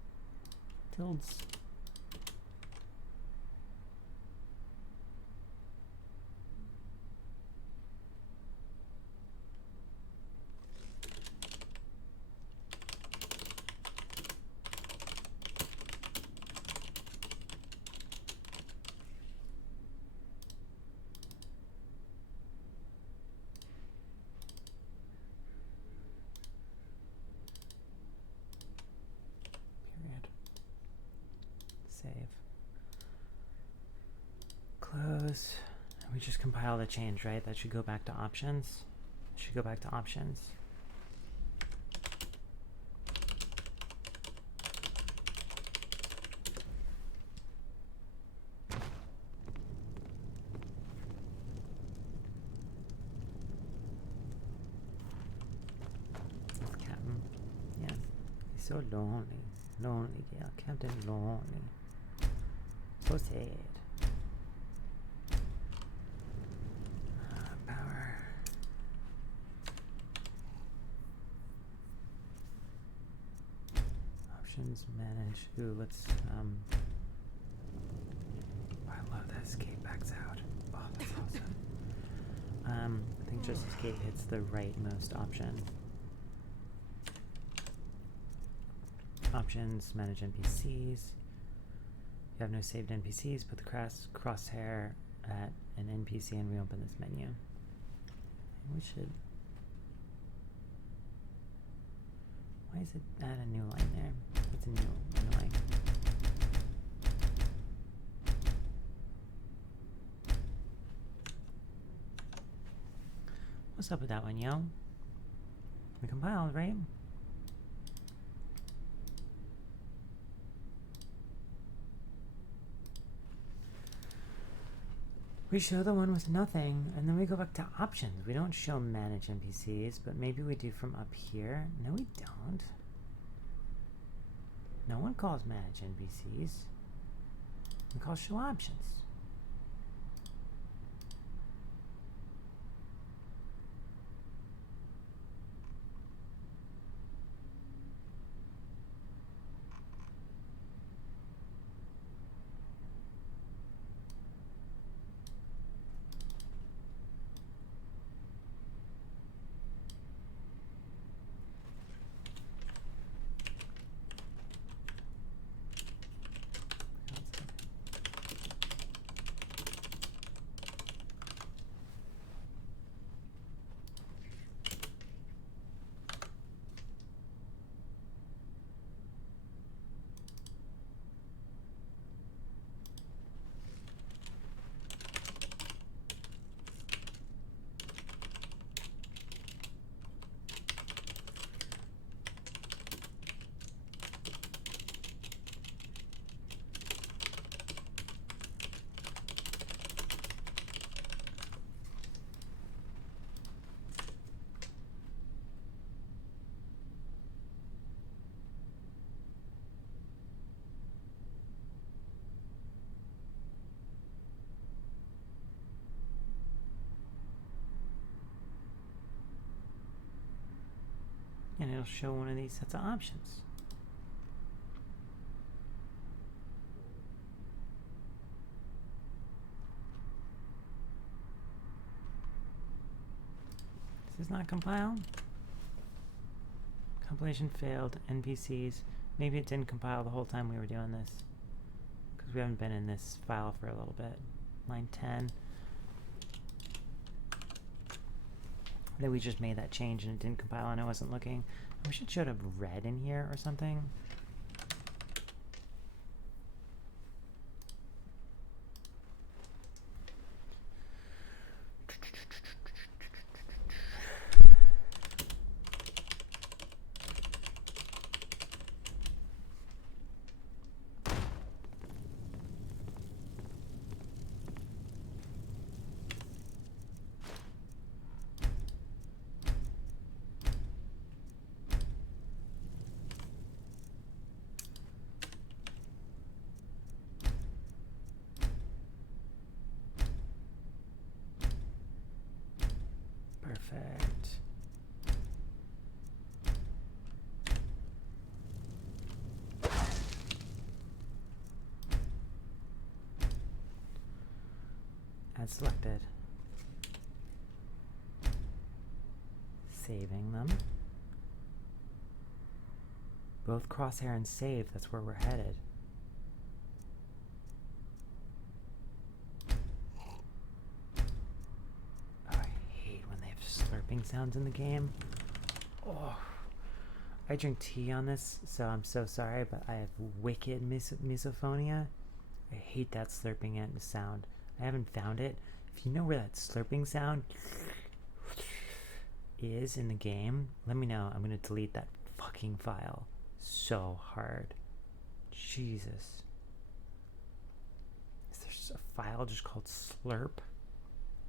Save. Close. We just compile the change, right? That should go back to options. Should go back to options. Captain. Yeah. He's so lonely. Lonely, yeah. Captain lonely. So sad. Power. Options, manage. Ooh, let's, I love that escape backs out. Oh, that's awesome. I think just escape hits the rightmost option. Options, manage NPCs. You have no saved NPCs. Put the crosshair at an NPC and reopen this menu. We should. Why is it add a new line there? What's a new line? What's up with that one, yo? We compiled, right? We show the one with nothing, and then we go back to options. We don't show manage NPCs, but maybe we do from up here. No, we don't. No one calls manage NPCs. We call show options. and it'll show one of these sets of options. This is not compiled. Compilation failed. NPCs. Maybe it didn't compile the whole time we were doing this, because we haven't been in this file for a little bit. Line 10. Then we just made that change and it didn't compile and I wasn't looking. I wish it showed up red in here or something. Perfect. Add selected. Saving them. Both crosshair and save, that's where we're headed. Slurping sounds in the game. Oh, I drink tea on this, so I'm so sorry, but I have wicked misophonia. I hate that slurping sound. I haven't found it. If you know where that slurping sound is in the game, let me know. I'm gonna delete that fucking file so hard. Jesus. Is there a file just called slurp?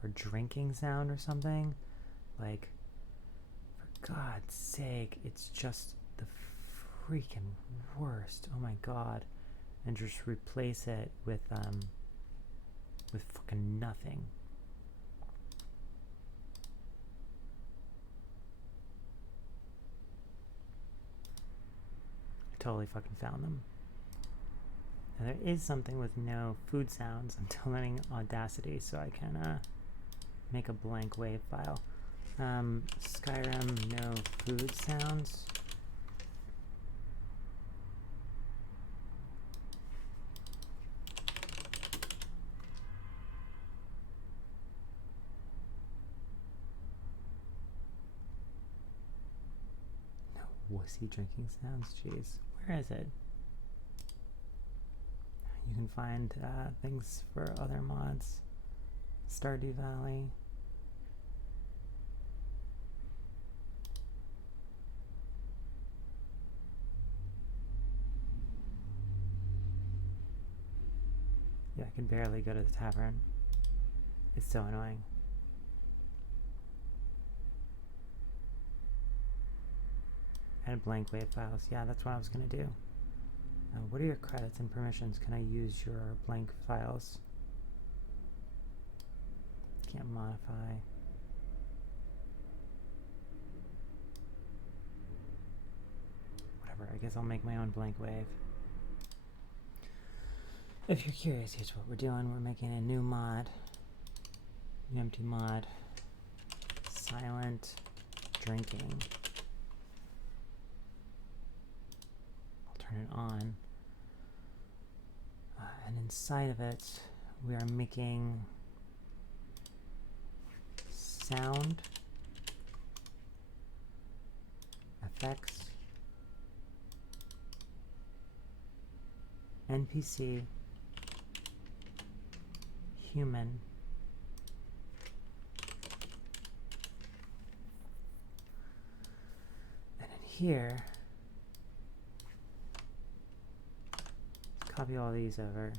Or drinking sound or something? Like, for God's sake, it's just the freaking worst. Oh my God. And just replace it with fucking nothing. I totally fucking found them. Now there is something with no food sounds. I'm downloading Audacity so I can make a blank wave file. Skyrim, no food sounds. No wussy drinking sounds, jeez. Where is it? You can find things for other mods. Stardew Valley. Yeah, I can barely go to the tavern. It's so annoying. Add blank wave files. Yeah, that's what I was gonna do. What are your credits and permissions? Can I use your blank files? Can't modify. Whatever, I guess I'll make my own blank wave. If you're curious, here's what we're doing. We're making a new mod. New empty mod. Silent drinking. I'll turn it on. And inside of it, we are making sound effects, NPC, human, and in here, let's copy all these over,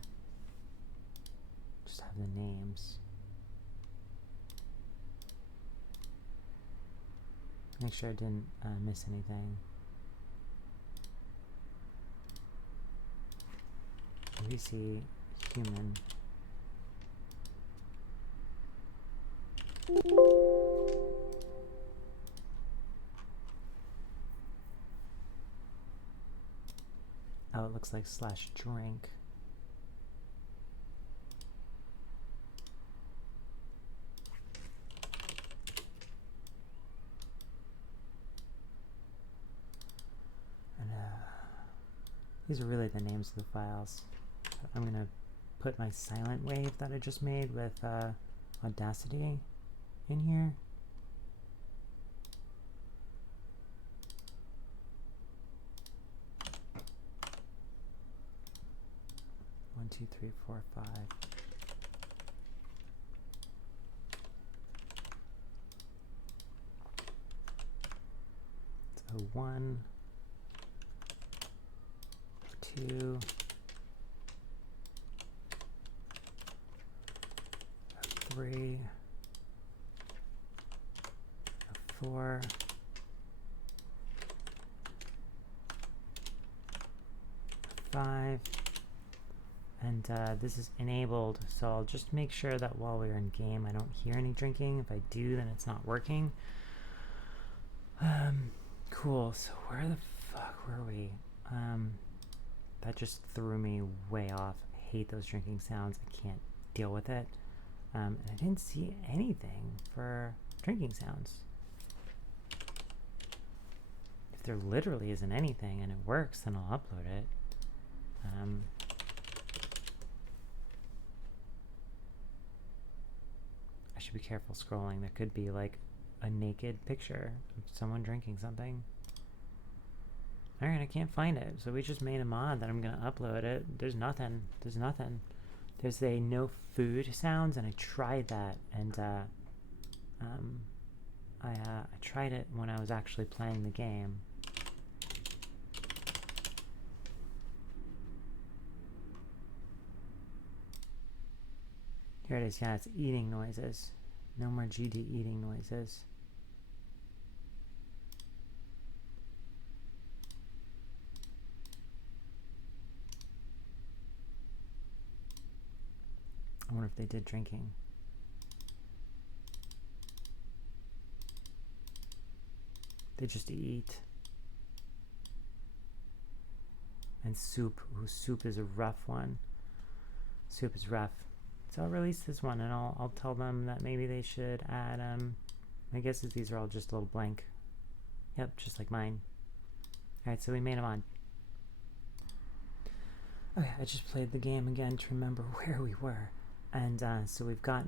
just have the names. Make sure I didn't miss anything. We see human. Oh, it looks like /drink. And these are really the names of the files. I'm gonna put my silent wave that I just made with Audacity in here. 1, 2, 3, 4, 5. So 1, 2, 3, 4, 5. And this is enabled, so I'll just make sure that while we're in game I don't hear any drinking. If I do, then it's not working. Cool, so where the fuck were we? That just threw me way off. I hate those drinking sounds. I can't deal with it. And I didn't see anything for drinking sounds. If there literally isn't anything and it works, then I'll upload it. I should be careful scrolling. There could be like a naked picture of someone drinking something. Alright, I can't find it. So we just made a mod that I'm gonna upload it. There's nothing. There's nothing. There's a no food sounds, and I tried that, and I tried it when I was actually playing the game. Here it is. Yeah, it's eating noises. No more GD eating noises. I wonder if they did drinking. They just eat. And soup. Ooh, soup is a rough one. Soup is rough. So I'll release this one, and I'll tell them that maybe they should add, I guess these are all just a little blank. Yep, just like mine. Alright, so we made them on. Okay, I just played the game again to remember where we were. And so we've got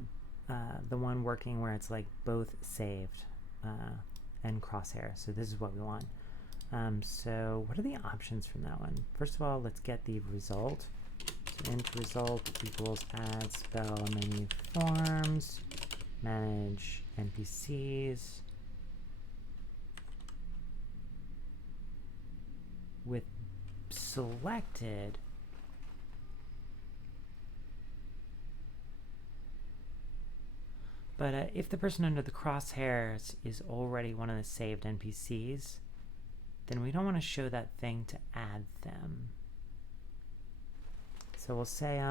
the one working where it's like both saved and crosshair. So this is what we want. So what are the options from that one? First of all, let's get the result. So int result equals AddSpellMenu forms, manage NPCs with selected. But if the person under the crosshairs is already one of the saved NPCs, then we don't want to show that thing to add them. So we'll say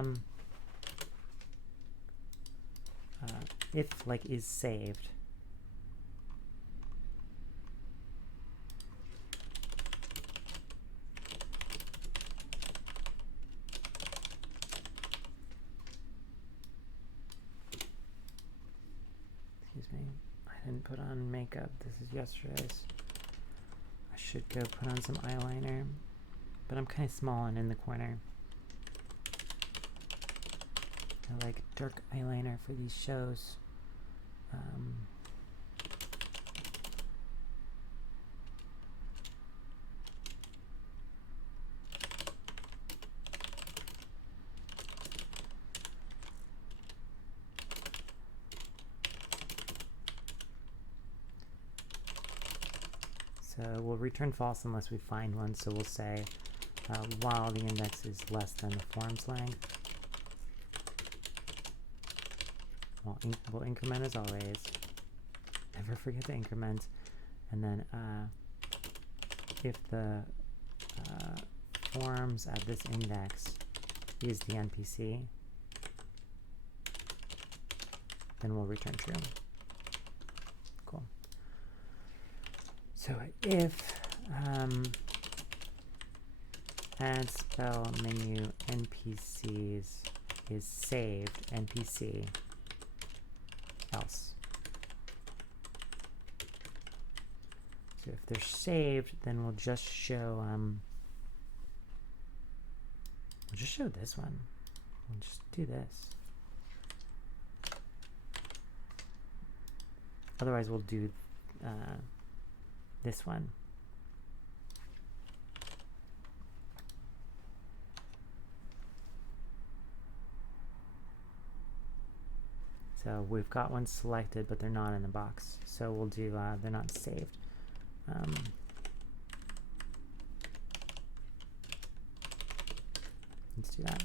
if like is saved. Excuse me, I didn't put on makeup. This is yesterday's. I should go put on some eyeliner, but I'm kind of small and in the corner. I like dark eyeliner for these shows. So we'll return false unless we find one. So we'll say while the index is less than the form's length. We'll increment as always. Never forget to increment. And then if the forms at this index is the NPC, then we'll return true. Cool. So if AddSpellMenu NPCs is saved NPC else. So if they're saved, then we'll just show this one. We'll just do this. Otherwise, we'll do this one. So we've got one selected, but they're not in the box. So we'll do, they're not saved. Let's do that.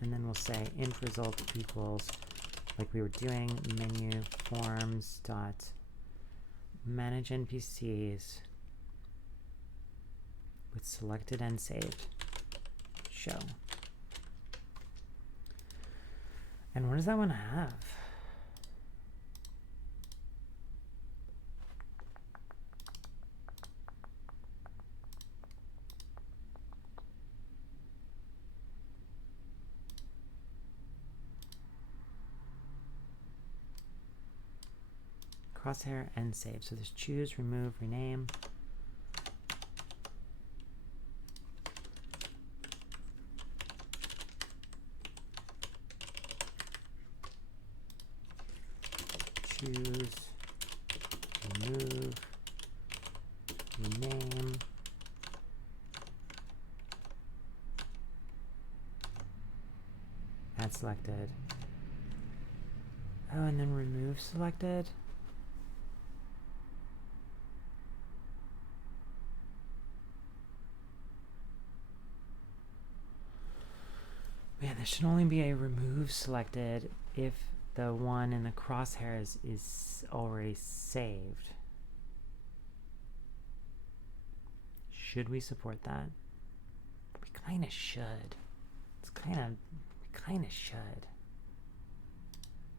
And then we'll say int result equals, like we were doing, menu forms dot manage NPCs with selected and saved show. And what does that one have? Crosshair and save. So there's choose, remove, rename. Choose, remove, rename. Add selected. Oh, and then remove selected. Man, there should only be a remove selected if the one in the crosshairs is already saved. Should we support that? We kind of should. We kind of should.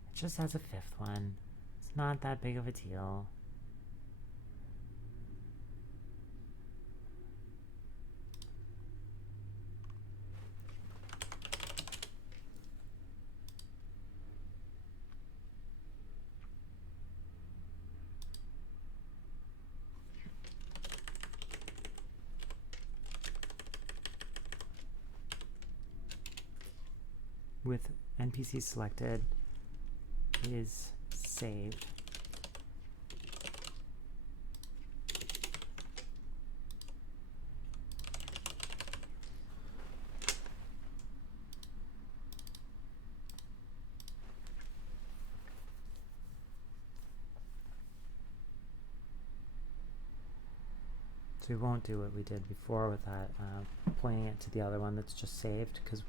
It just has a fifth one. It's not that big of a deal. With NPC selected is saved. So we won't do what we did before with that, pointing it to the other one that's just saved, because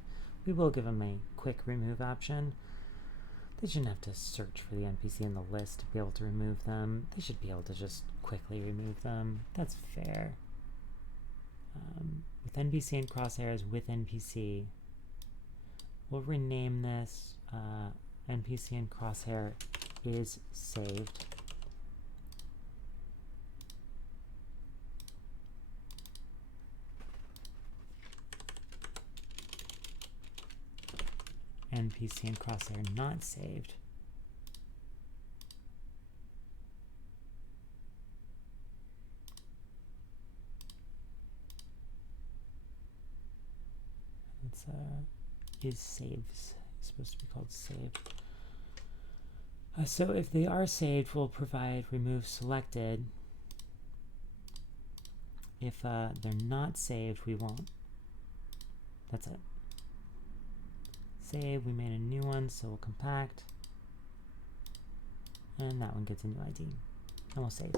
we will give them a quick remove option. They shouldn't have to search for the NPC in the list to be able to remove them. They should be able to just quickly remove them. That's fair. With NPC and crosshairs with NPC, we'll rename this NPC and crosshair is saved. NPC and crosshair not saved. It's is saves. It's supposed to be called saved. So if they are saved, we'll provide remove selected. If they're not saved, we won't. That's it. Save, we made a new one, so we'll compact. And that one gets a new ID. And we'll save.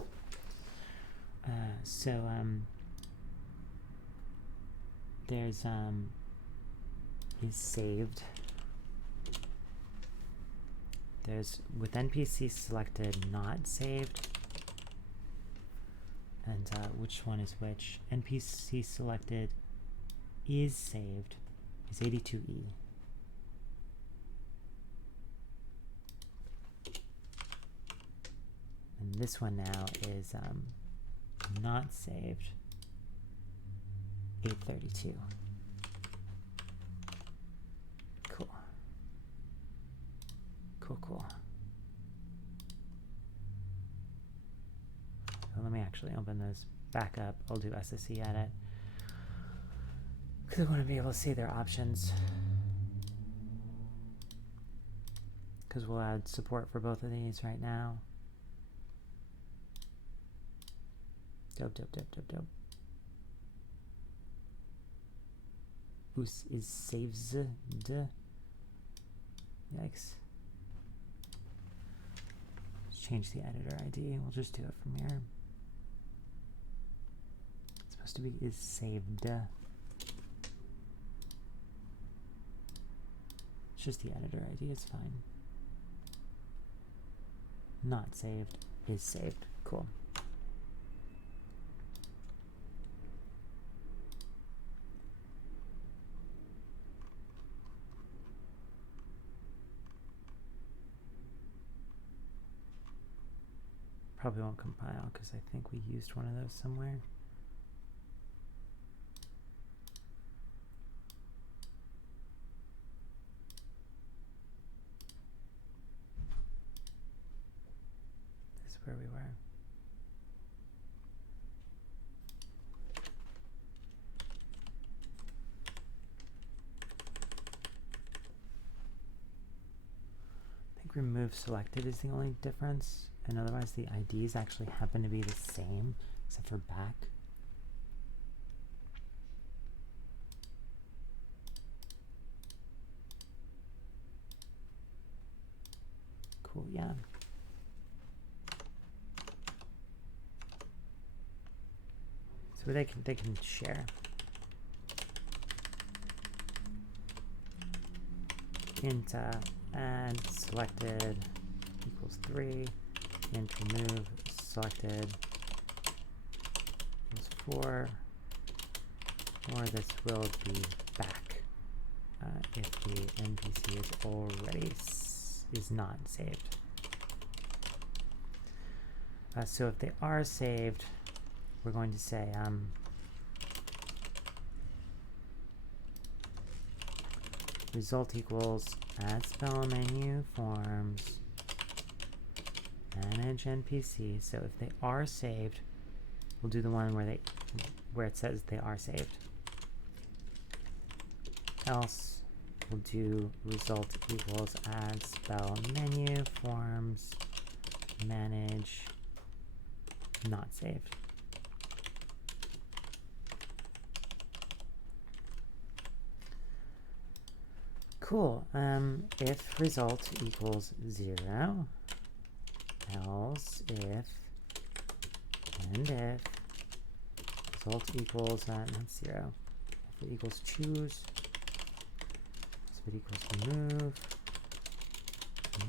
There's is saved. There's with NPC selected, not saved. And which one is which? NPC selected is saved is 82E. And this one now is not saved. 832. Cool. Cool, cool. So let me actually open those back up. I'll do SSE edit, because I want to be able to see their options. Because we'll add support for both of these right now. Dope, dope, dope, dope, dope. Is saves. Yikes. Let's change the editor ID. We'll just do it from here. It's supposed to be is saved. It's just the editor ID. It's fine. Not saved is saved. Cool. Probably won't compile because I think we used one of those somewhere. This is where we were. I think remove selected is the only difference. And otherwise the IDs actually happen to be the same, except for back. Cool, yeah. So they can share. Int add selected equals 3. Int remove selected equals 4, or this will be back if the NPC is already is not saved. So if they are saved, we're going to say result equals AddSpellMenu forms manage NPC. So if they are saved, we'll do the one where it says they are saved. Else we'll do result equals AddSpellMenu forms manage not saved. Cool. If result equals 0, else if result equals not 0, if it equals choose, if it equals remove,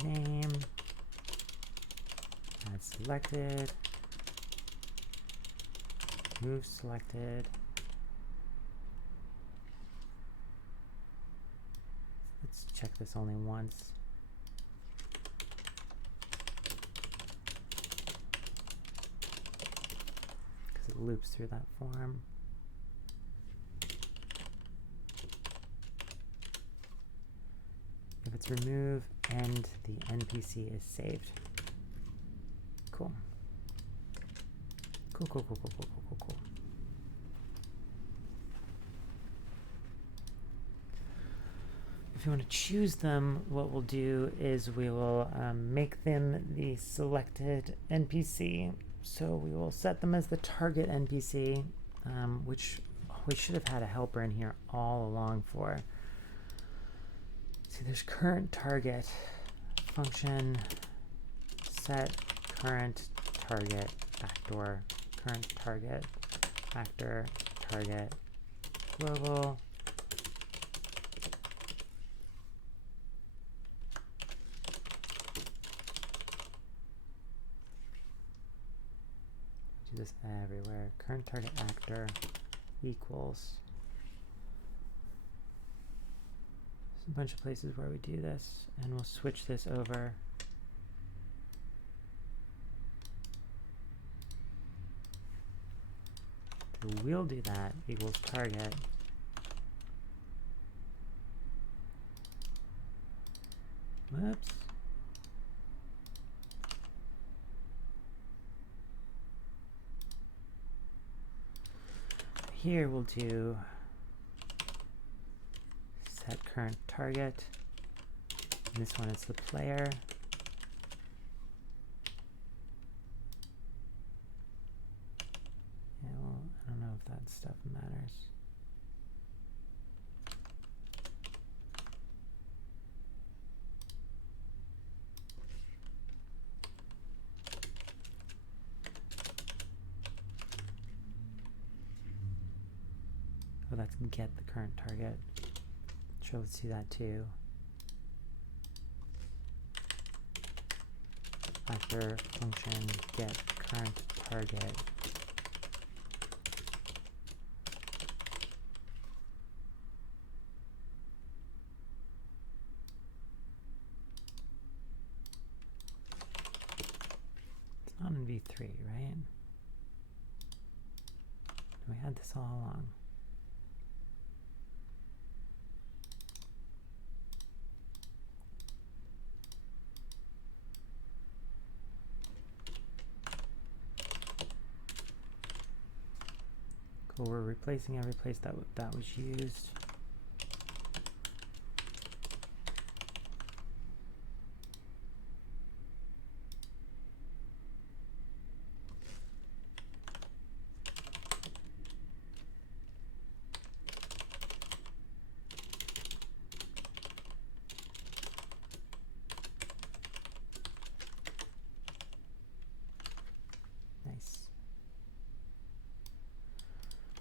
name, add selected, move selected. Let's check this only once. Loops through that form. If it's remove and the NPC is saved. Cool. Cool, cool, cool, cool, cool, cool, cool, cool. If you want to choose them, what we'll do is we will make them the selected NPC. So we will set them as the target NPC, which we should have had a helper in here all along for. See, there's current target function, set current target actor, current target actor, target global. Do this everywhere. Current target actor equals. There's a bunch of places where we do this, and we'll switch this over. So we'll do that equals target. Whoops. Here we'll do set current target. And this one is the player. Yeah, well, I don't know if that stuff matters. Oh, that's get the current target. Sure, let's do that too. After function get current target. It's not in v3, right? We had this all along. Cool, we're replacing every place that was used.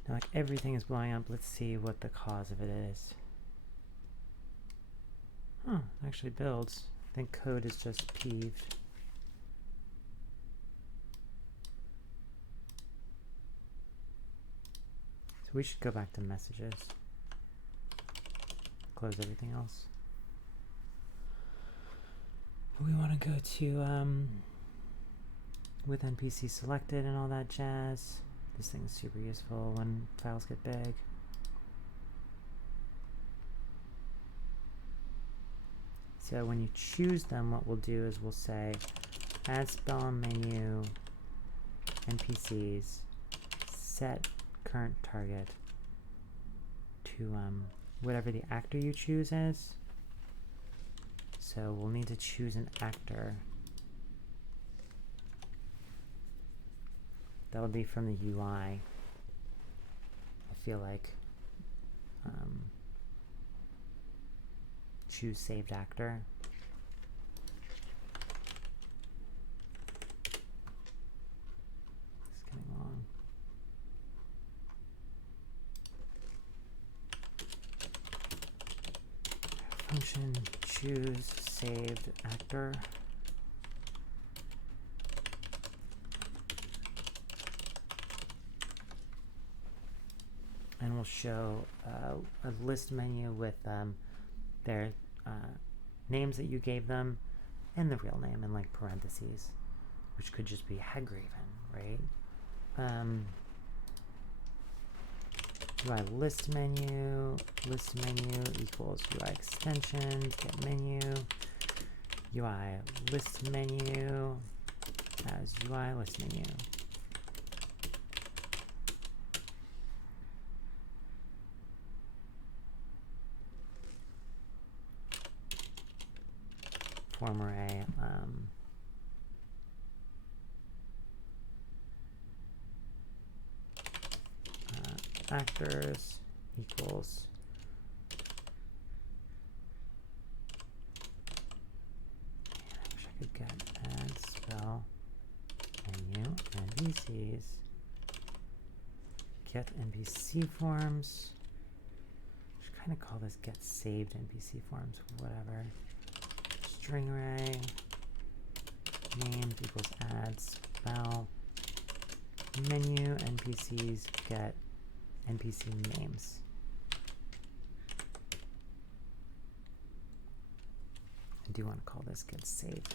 Now, like everything is blowing up. Let's see what the cause of it is. Huh, it actually builds. I think code is just peeved. So we should go back to messages. Close everything else. We want to go to with NPC selected and all that jazz. This thing's super useful when files get big. So when you choose them, what we'll do is we'll say AddSpellMenu NPCs set current target to whatever the actor you choose is. So we'll need to choose an actor. That'll be from the UI. I feel like choose saved actor. It's getting long. Function choose saved actor. And we'll show a list menu with their names that you gave them and the real name in like parentheses, which could just be Hegraven, right? UI list menu equals UI extensions, get menu, UI list menu as UI list menu. Form array, actors equals I wish I could get AddSpellMenu NPCs, get NPC forms. I should kind of call this get saved NPC forms, whatever. String array names equals AddSpellMenu NPCs get NPC names. I do want to call this get saved.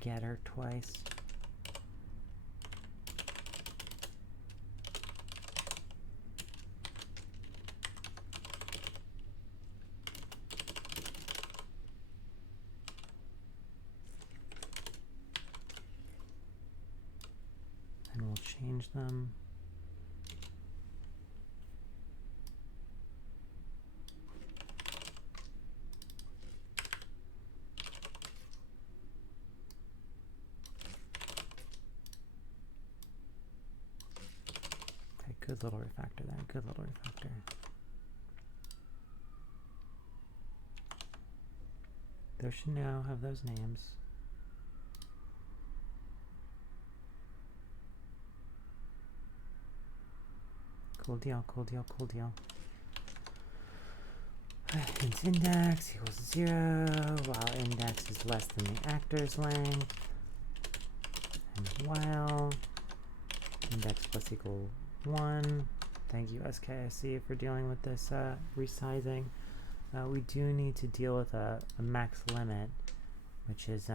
getter twice. And we'll change them. Good little refactor there, good little refactor. Those should now have those names. Cool deal, cool deal, cool deal. Int index equals 0, while index is less than the actor's length. And while index plus equal 1. Thank you, SKIC, for dealing with this resizing. We do need to deal with a max limit, which is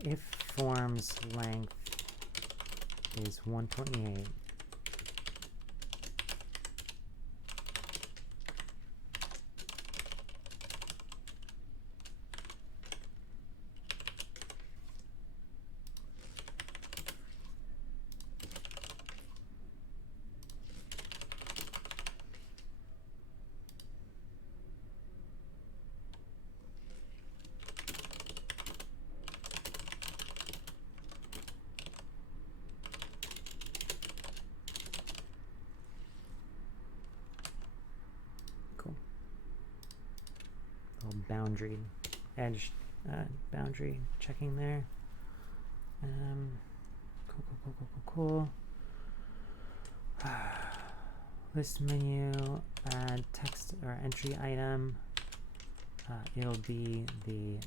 if form's length is 128, boundary edge boundary checking there. Cool. List menu, add text or entry item. It'll be the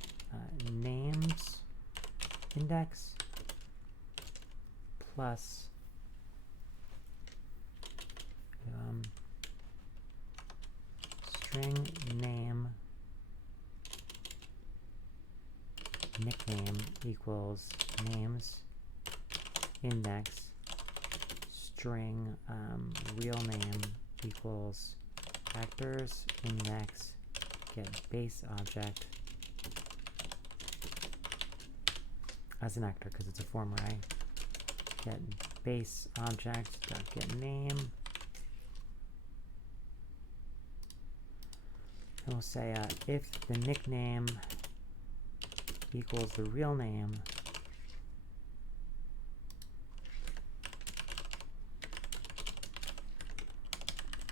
names index plus string name nickname equals names index string real name equals actors index get base object as an actor because it's a form array. Get base object dot get name. And we'll say if the nickname equals the real name,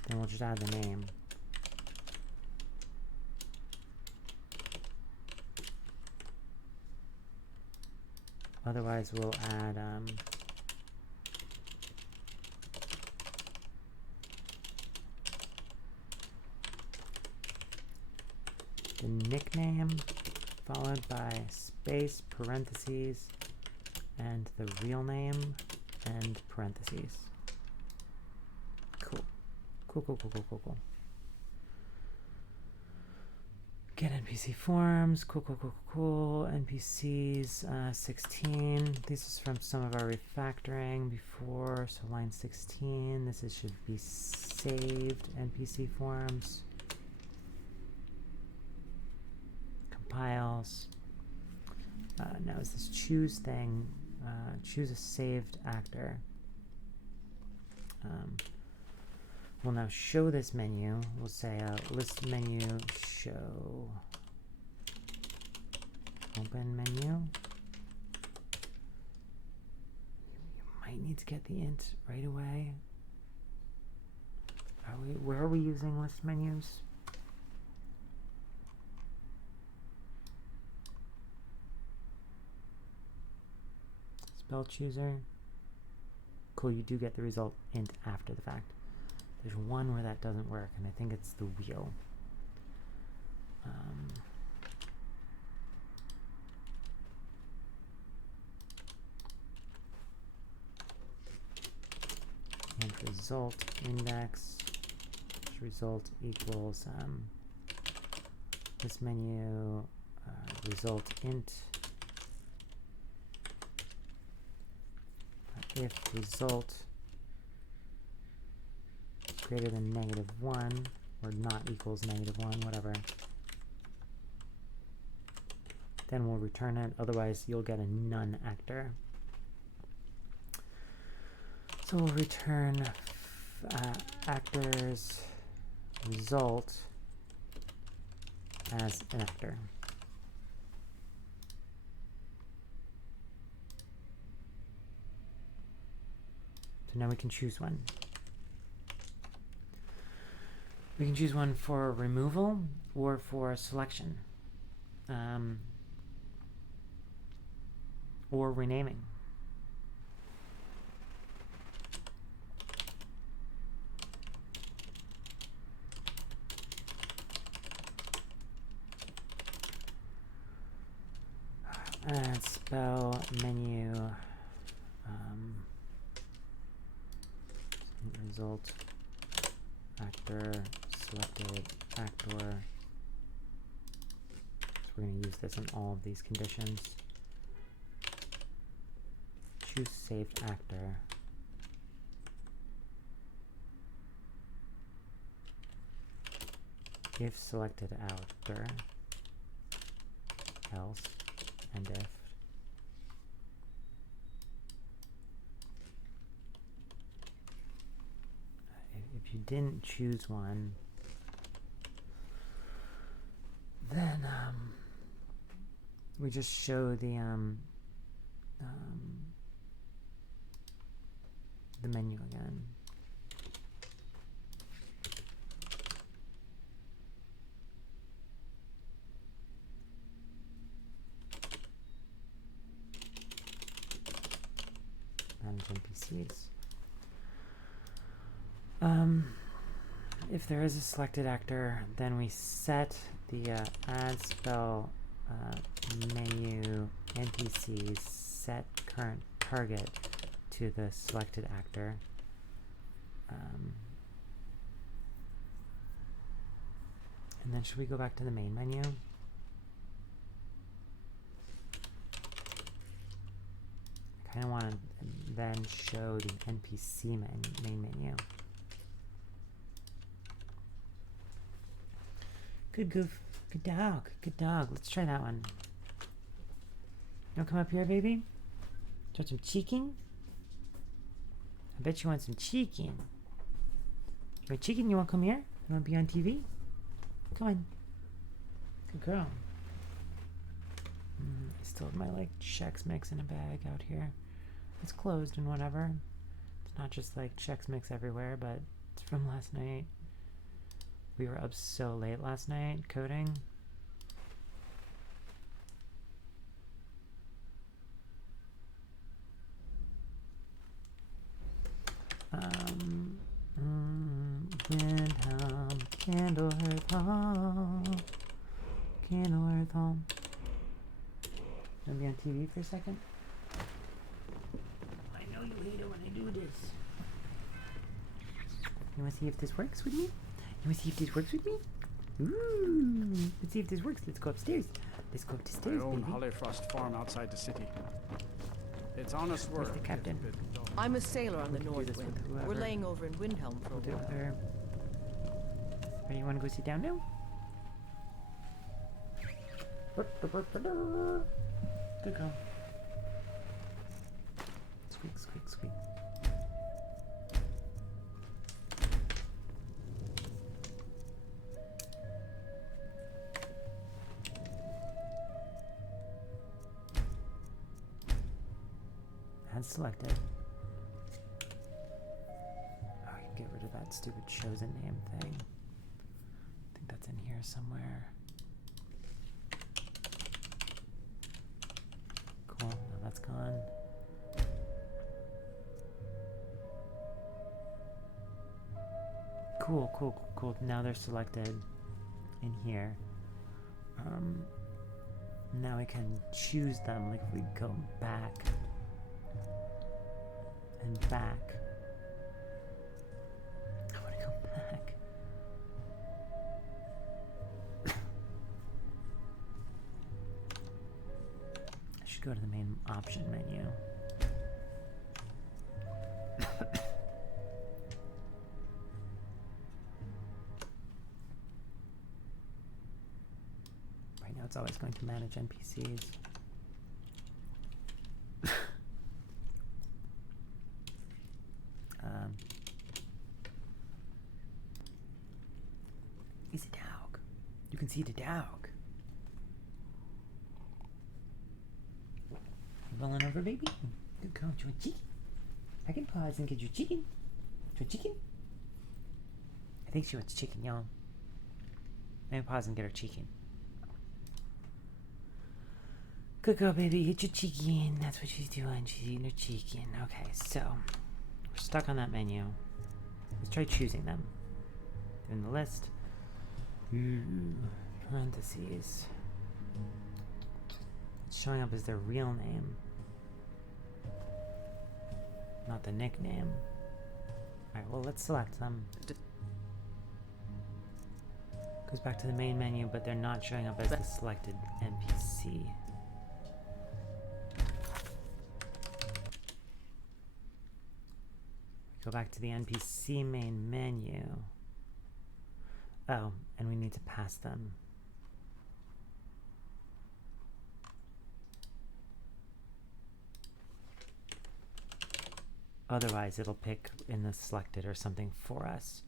then we'll just add the name. Otherwise, we'll add the nickname followed by space, parentheses, and the real name and parentheses. Cool. Get NPC forms, cool. NPCs 16. This is from some of our refactoring before, so line 16. This should be saved NPC forms. Compiles. Now is this choose thing, choose a saved actor. We'll now show this menu. We'll say list menu show open menu. You might need to get the int right away. Where are we using list menus? Spell chooser. Cool, you do get the result int after the fact. There's one where that doesn't work, and I think it's the wheel. result index result equals this menu result int if result is greater than -1 or not equals -1, whatever, then we'll return it. Otherwise you'll get a none actor. So we'll return actor's result as an actor. So now we can choose one. We can choose one for removal or for selection, or renaming. AddSpellMenu result actor selected actor. So we're going to use this in all of these conditions. Choose saved actor. If selected actor, else, and if you didn't choose one, then we just show the menu again. Manage NPCs. If there is a selected actor, then we set the AddSpellMenu NPCs set current target to the selected actor. And then should we go back to the main menu? I kind of want to then show the NPC main menu. Good goof. Good dog. Good dog. Let's try that one. You want to come up here, baby? Do you want some cheeking? I bet you want some cheeking. You want cheeking? You want to come here? You want to be on TV? Come on. Good girl. I still have my like Chex Mix in a bag out here. It's closed and whatever. It's not just like Chex Mix everywhere, but it's from last night. We were up so late last night coding. Windhelm, Candle Earth Hall, Candle Earth Hall. Gonna be on TV for a second. I know you hate it when I do this. You wanna see if this works with me? You wanna see if this works with me? Ooh, let's see if this works. Let's go upstairs. Let's go up the stairs, I own baby. Hollyfrost Farm outside the city. It's honest Where's work. the captain? I'm a sailor on the can do North this with Wind. whoever. We're laying over in Windhelm for a We'll do it while. with her. Ready, you wanna go sit down now? Good girl. Squeak, squeak, squeak. Add selected. Oh, I can get rid of that stupid chosen name thing. I think that's in here somewhere. Cool, now that's gone. Cool, cool, cool, cool. Now they're selected in here. Now we can choose them. Like if we go back and back, go to the main option menu. Right now it's always going to manage NPCs. He's a dog. You can see the dog. You rolling over, baby? Good girl. Do you want chicken? I can pause and get you chicken. Do you want chicken? I think she wants chicken, y'all. Let me pause and get her chicken. Good girl, baby. Get your chicken. That's what she's doing. She's eating her chicken. Okay, so we're stuck on that menu. Let's try choosing them. In the list. Parentheses. It's showing up as their real name, not the nickname. Alright, well, let's select them. Goes back to the main menu, but they're not showing up as the selected NPC. Go back to the NPC main menu. Oh, and we need to pass them. Otherwise, it'll pick in the selected or something for us.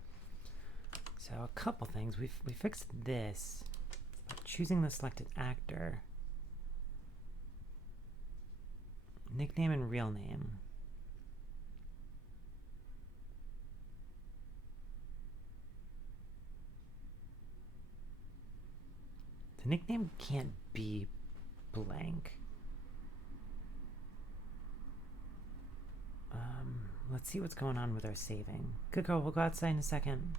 So a couple things. We fixed this. By choosing the selected actor. Nickname and real name. The nickname can't be blank. Let's see what's going on with our saving. Good girl, we'll go outside in a second.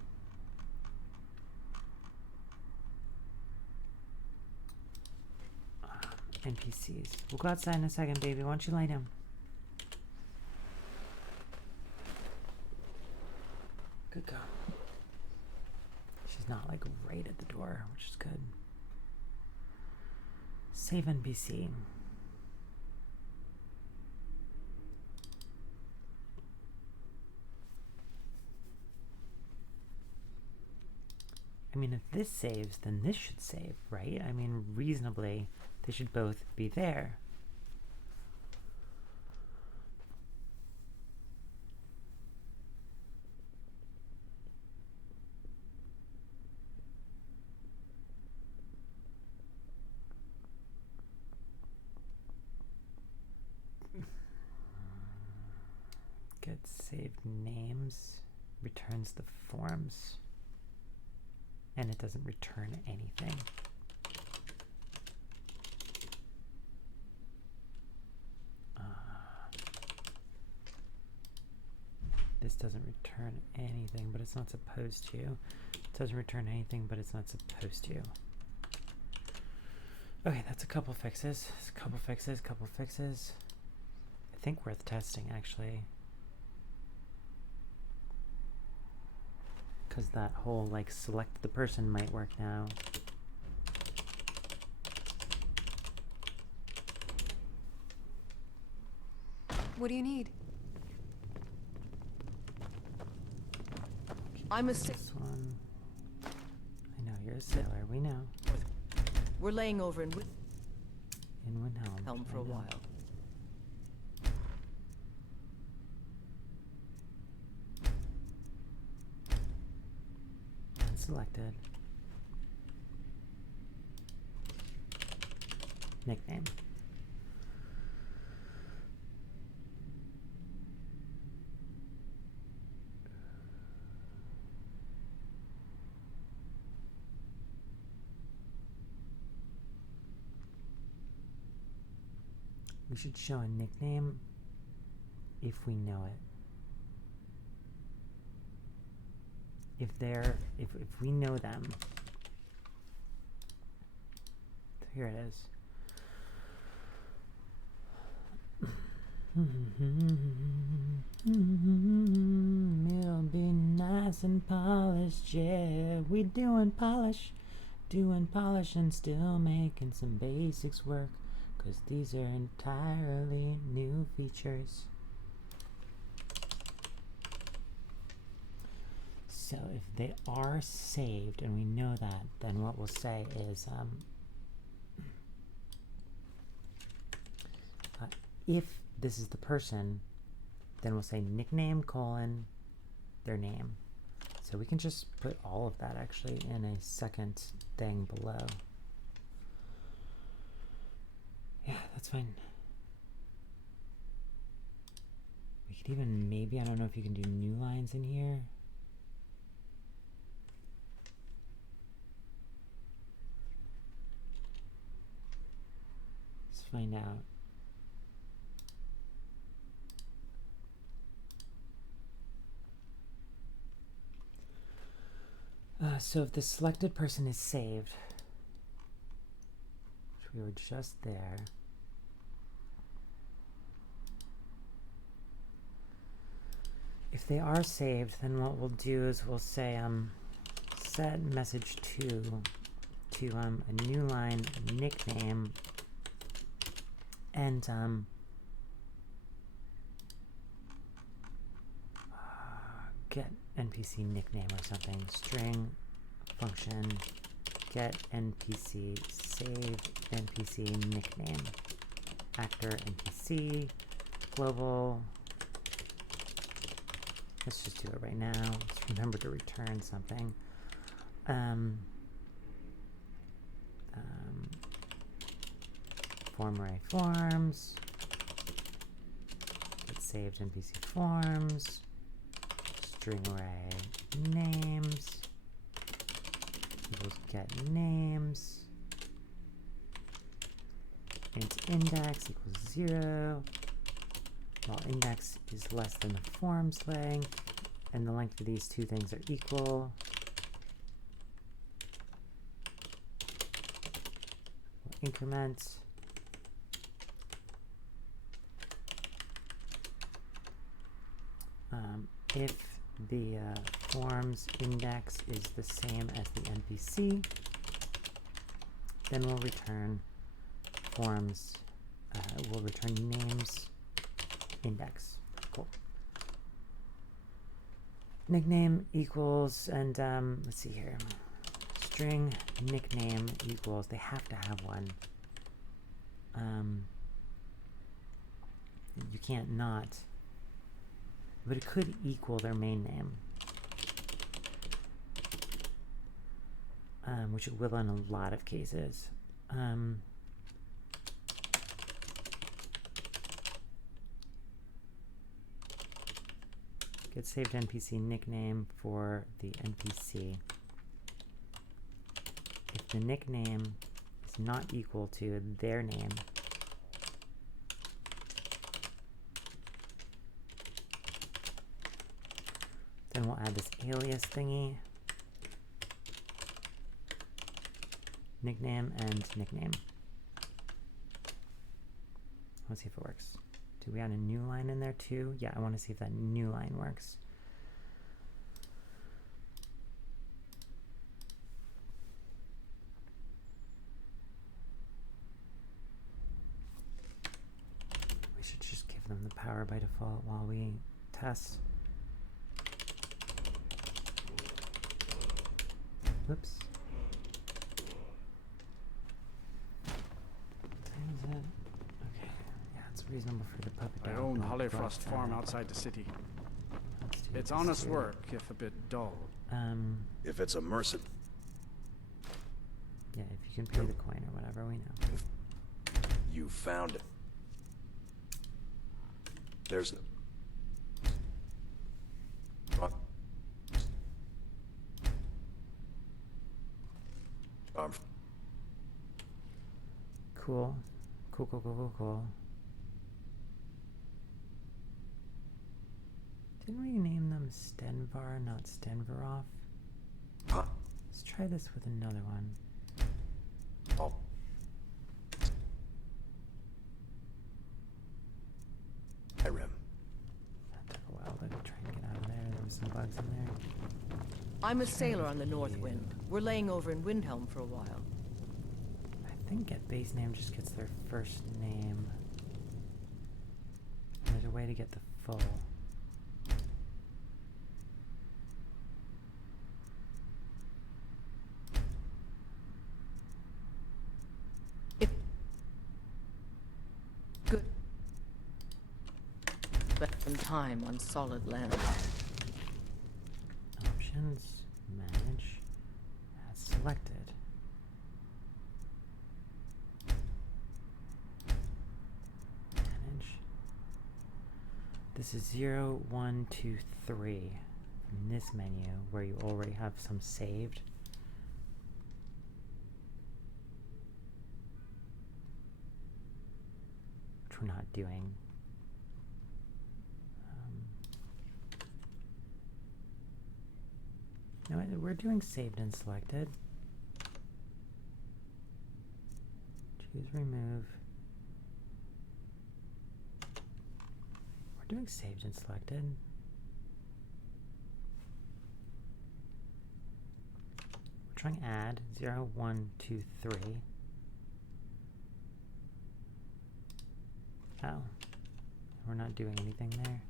NPCs. We'll go outside in a second, baby. Why don't you lie down? Good girl. She's not like right at the door, which is good. Save NPC. I mean, if this saves, then this should save, right? I mean, reasonably, they should both be there. Get saved names, returns the forms. And it doesn't return anything. This doesn't return anything, but it's not supposed to. It doesn't return anything, but it's not supposed to. Okay, that's a couple fixes. Couple fixes. I think worth testing, actually. Because that whole, like, select the person might work now. What do you need? I'm a This one. I know, you're a sailor. We know. We're laying over in Windhelm. for a while. Selected. Nickname. We should show a nickname if we know it. If we know them. Here it is. It'll be nice and polished, yeah. We doing polish and still making some basics work. because these are entirely new features. So if they are saved, and we know that, then what we'll say is if this is the person, then we'll say nickname colon their name. So we can just put all of that actually in a second thing below. Yeah, that's fine. We could even maybe, I don't know if you can do new lines in here. Let's find out. So if the selected person is saved, which we were just there, if they are saved, then what we'll do is we'll say set message to a new line nickname and get NPC nickname or something. String function get NPC saved NPC nickname actor NPC global. Let's just do it right now. Let's remember to return something. Form array forms. Get saved NPC forms. String array names equals get names. Int index equals 0. While index is less than the form's length, and the length of these two things are equal. We'll increment. If the form's index is the same as the NPC, then we'll return forms, we'll return names index. Cool. Nickname equals, and let's see here, string nickname equals, they have to have one. You can't not, but it could equal their main name, which it will in a lot of cases. Get saved NPC nickname for the NPC. If the nickname is not equal to their name, then we'll add this alias thingy. Nickname and nickname. Let's see if it works. Do we add a new line in there too? Yeah, I want to see if that new line works. We should just give them the power by default while we test. Whoops. What time is it? Okay. Yeah, it's reasonable for the puppet I dog. own to go Hollyfrost outside. Farm outside the city. Let's do It's this honest here. work, if a bit dull. If it's a mercenary, Yeah, if you can pay the coin or whatever, we know. you found it. There's no... Cool. Cool, cool, cool, cool, cool. Didn't we name them Stenvar, not Stenvarov? Huh? Let's try this with another one. Oh. Rim. That took a while to try and get out of there. There was some bugs in there. I'm a sailor on the North Wind. We're laying over in Windhelm for a while. I think think get base name just gets their first name. And there's a way to get the full. Good. Spend time on solid land. Options, manage, as selected. Manage. This is 0, 1, 2, 3 from this menu where you already have some saved. Which we're not doing. No, we're doing saved and selected. Choose remove. We're doing saved and selected. We're trying add 0, 1, 2, 3. Oh, we're not doing anything there.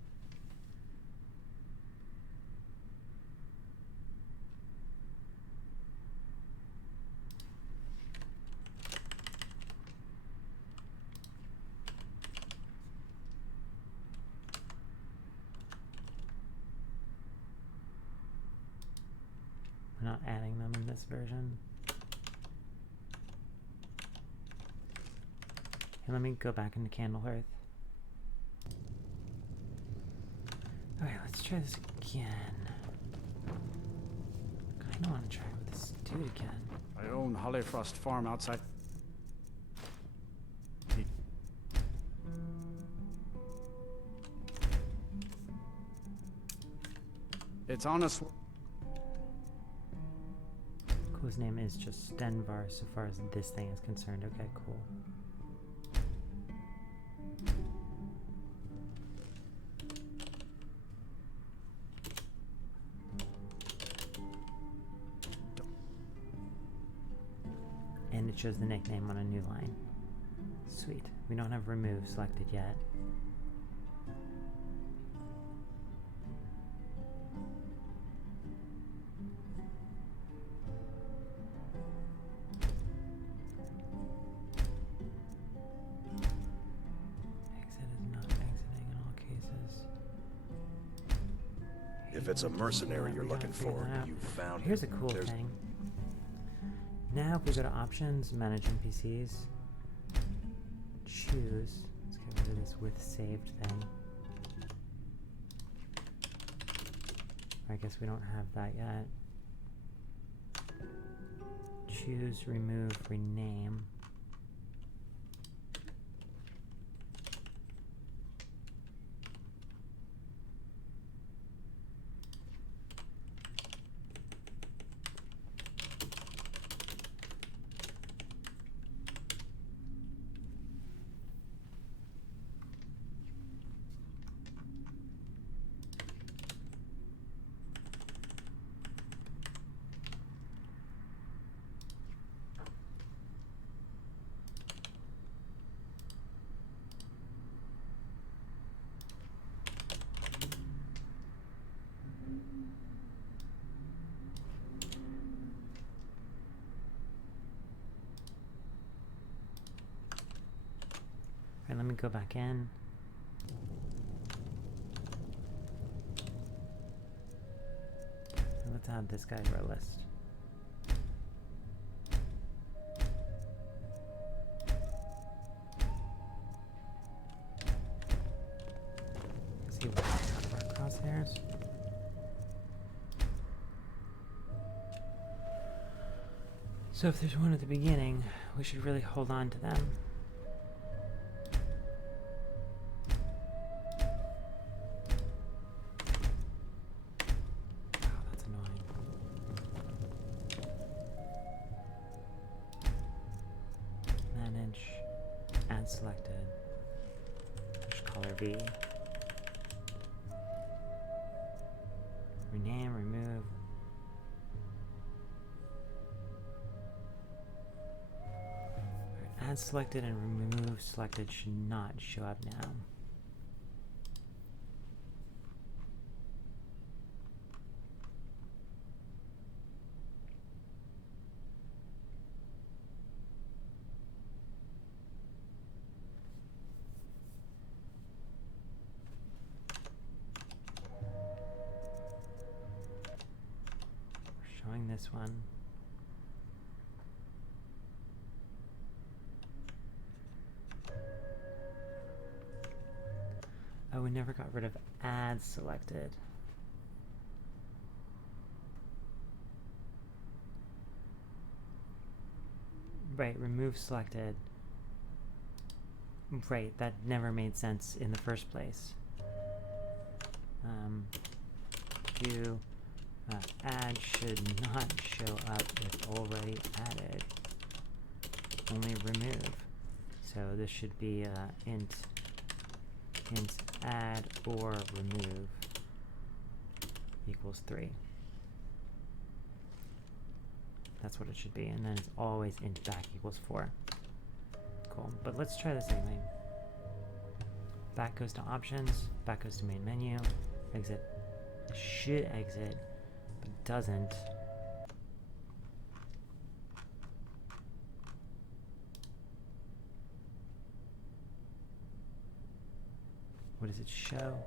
We're not adding them in this version. Okay, let me go back into Candlehearth. Alright, let's try this again. I kinda wanna try with this dude again. I own Hollyfrost Farm outside. It's on us. Whose name is just Stenvar so far as this thing is concerned. Okay, cool. And it shows the nickname on a new line. Sweet. We don't have remove selected yet. If it's a mercenary you're looking for, you found Here's a it. cool thing. Now if we go to options, manage NPCs, choose, let's get rid of this with saved thing. I guess we don't have that yet. Choose, remove, rename. Alright, let me go back in. And let's add this guy to our list. See what's out of our crosshairs. So if there's one at the beginning, we should really hold on to them. Selected. Just color B. Rename, remove. Alright, Add selected and remove selected should not show up now. We're showing this one. Oh, we never got rid of add selected. Right, remove selected. Right, that never made sense in the first place. Add should not show up if already added. Only remove. So this should be int add or remove equals 3. That's what it should be, and then it's always int back equals 4. Cool, but let's try the same thing. Back goes to options, back goes to main menu, exit. It should exit, but doesn't. What does it show?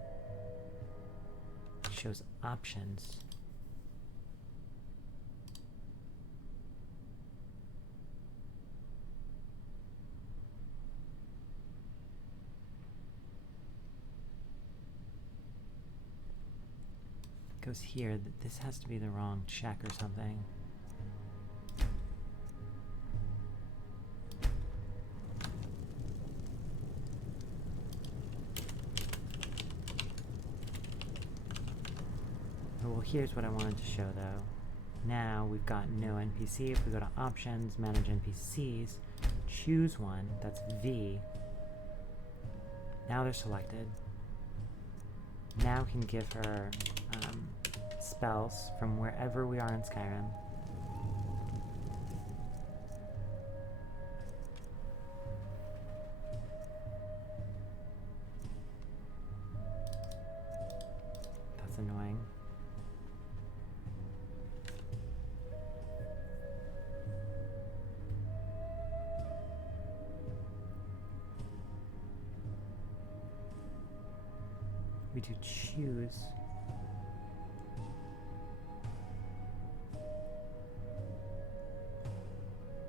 It shows options. It goes here. This has to be the wrong check or something. Well, here's what I wanted to show though. Now we've got no NPC. If we go to options, manage NPCs, choose one, that's V. Now they're selected. Now we can give her spells from wherever we are in Skyrim. That's annoying. We do choose.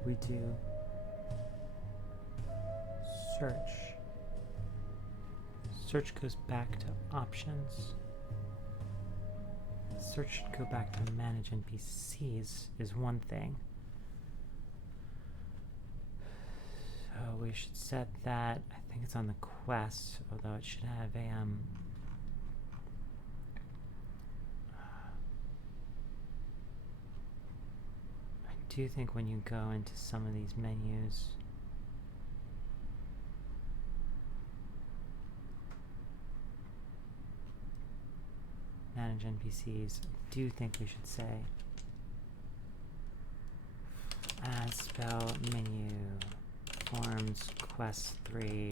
We do search. Search goes back to options. Search should go back to manage NPCs is one thing. So we should set that, I think it's on the quest, although it should have a I do think when you go into some of these menus, manage NPCs, I do think we should say AddSpellMenu, forms, quest 3,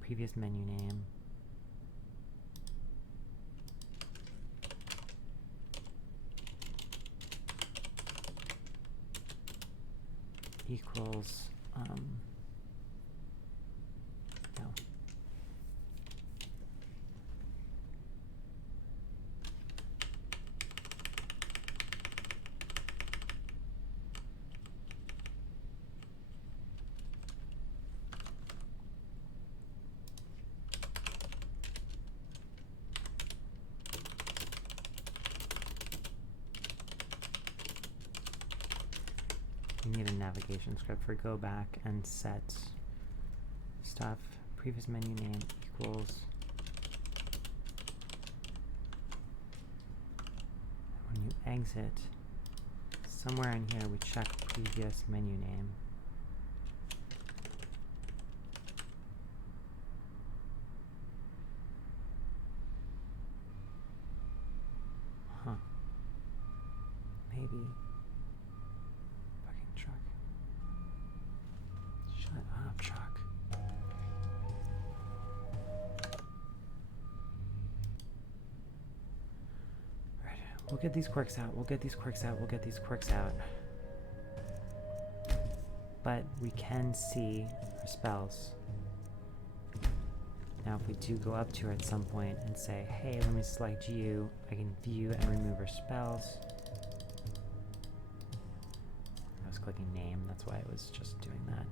previous menu name, equals no. We need a navigation script for go back and set stuff. Previous menu name equals. When you exit, somewhere in here we check previous menu name. Maybe. Fucking truck. Shut up, truck. Right. We'll get these quirks out. We'll get these quirks out. We'll get these quirks out. But we can see our spells. Now if we do go up to her at some point and say, hey, let me select you, I can view and remove her spells. I was clicking name, that's why I was just doing that.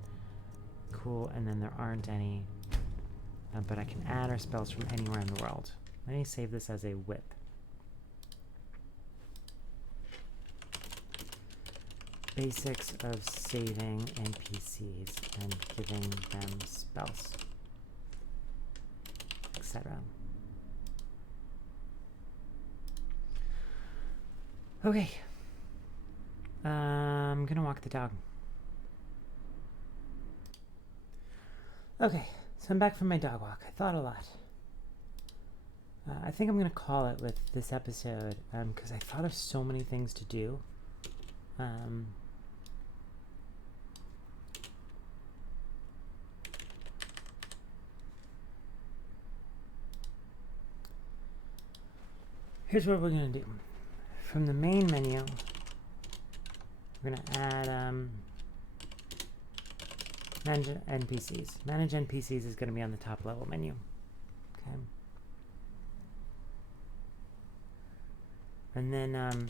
Cool, and then there aren't any, but I can add our spells from anywhere in the world. Let me save this as a whip. Basics of saving NPCs and giving them spells, etc. Okay. I'm gonna walk the dog. Okay, so I'm back from my dog walk. I thought a lot. I think I'm gonna call it with this episode because I thought of so many things to do. Here's what we're going to do. From the main menu, we're going to add Manage NPCs. Manage NPCs is going to be on the top level menu. Okay. And then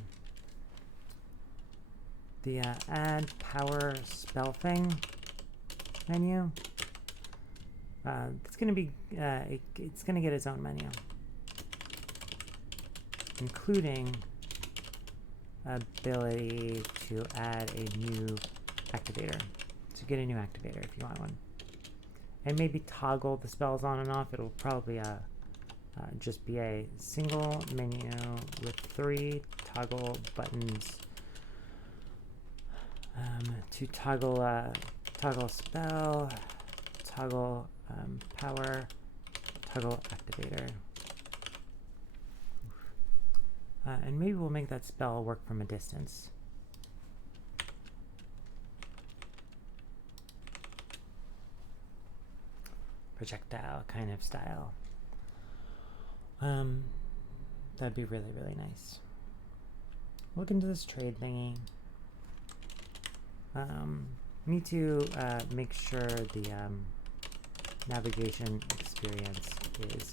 the Add Power Spell thing menu. It's going to be it's going to get its own menu, including ability to add a new activator. So get a new activator if you want one. And maybe toggle the spells on and off. It'll probably just be a single menu with 3 toggle buttons to toggle spell, toggle power, toggle activator. And maybe we'll make that spell work from a distance. Projectile kind of style. That'd be really, really nice. Look into this trade thingy. Need to make sure the navigation experience is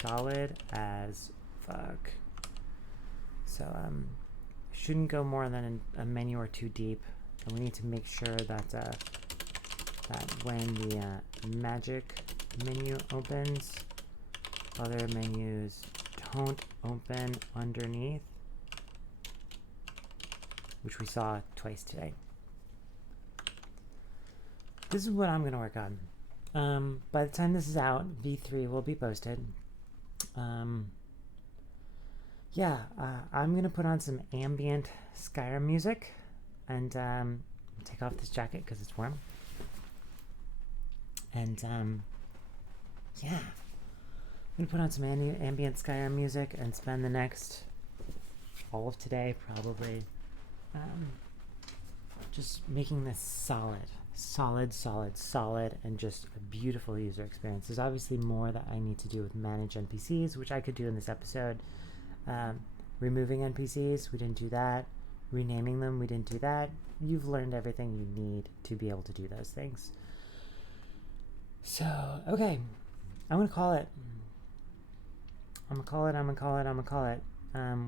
solid as fuck. So shouldn't go more than a menu or 2 deep, and we need to make sure that that when the magic menu opens, other menus don't open underneath, which we saw twice today. This is what I'm going to work on. By the time this is out, V3 will be posted. Yeah, I'm going to put on some ambient Skyrim music and take off this jacket because it's warm. And yeah, I'm going to put on some ambient Skyrim music and spend the next, all of today probably, just making this solid, and just a beautiful user experience. There's obviously more that I need to do with manage NPCs, which I could do in this episode. Removing NPCs, we didn't do that. Renaming them, we didn't do that. You've learned everything you need to be able to do those things. So, okay, I'm gonna call it.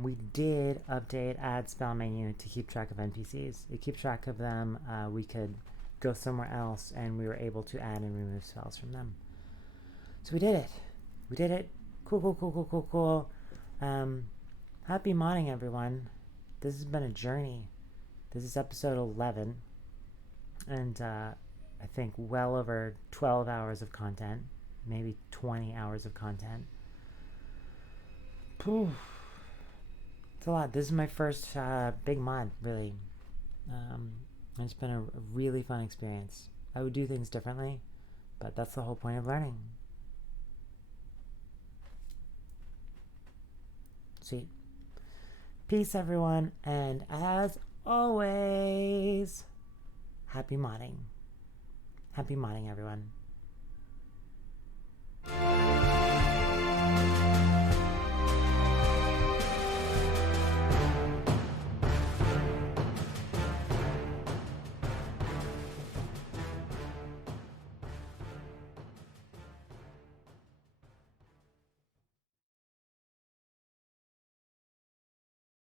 We did update AddSpellMenu to keep track of NPCs. It keeps track of them. We could go somewhere else and we were able to add and remove spells from them. So we did it. Cool. Happy modding, everyone. This has been a journey. This is episode 11, and I think well over 12 hours of content, maybe 20 hours of content. Poof. It's a lot. This is my first big mod, really. It's been a really fun experience. I would do things differently, but that's the whole point of learning. Sweet. Peace, everyone, and as always, happy modding. Happy modding, everyone.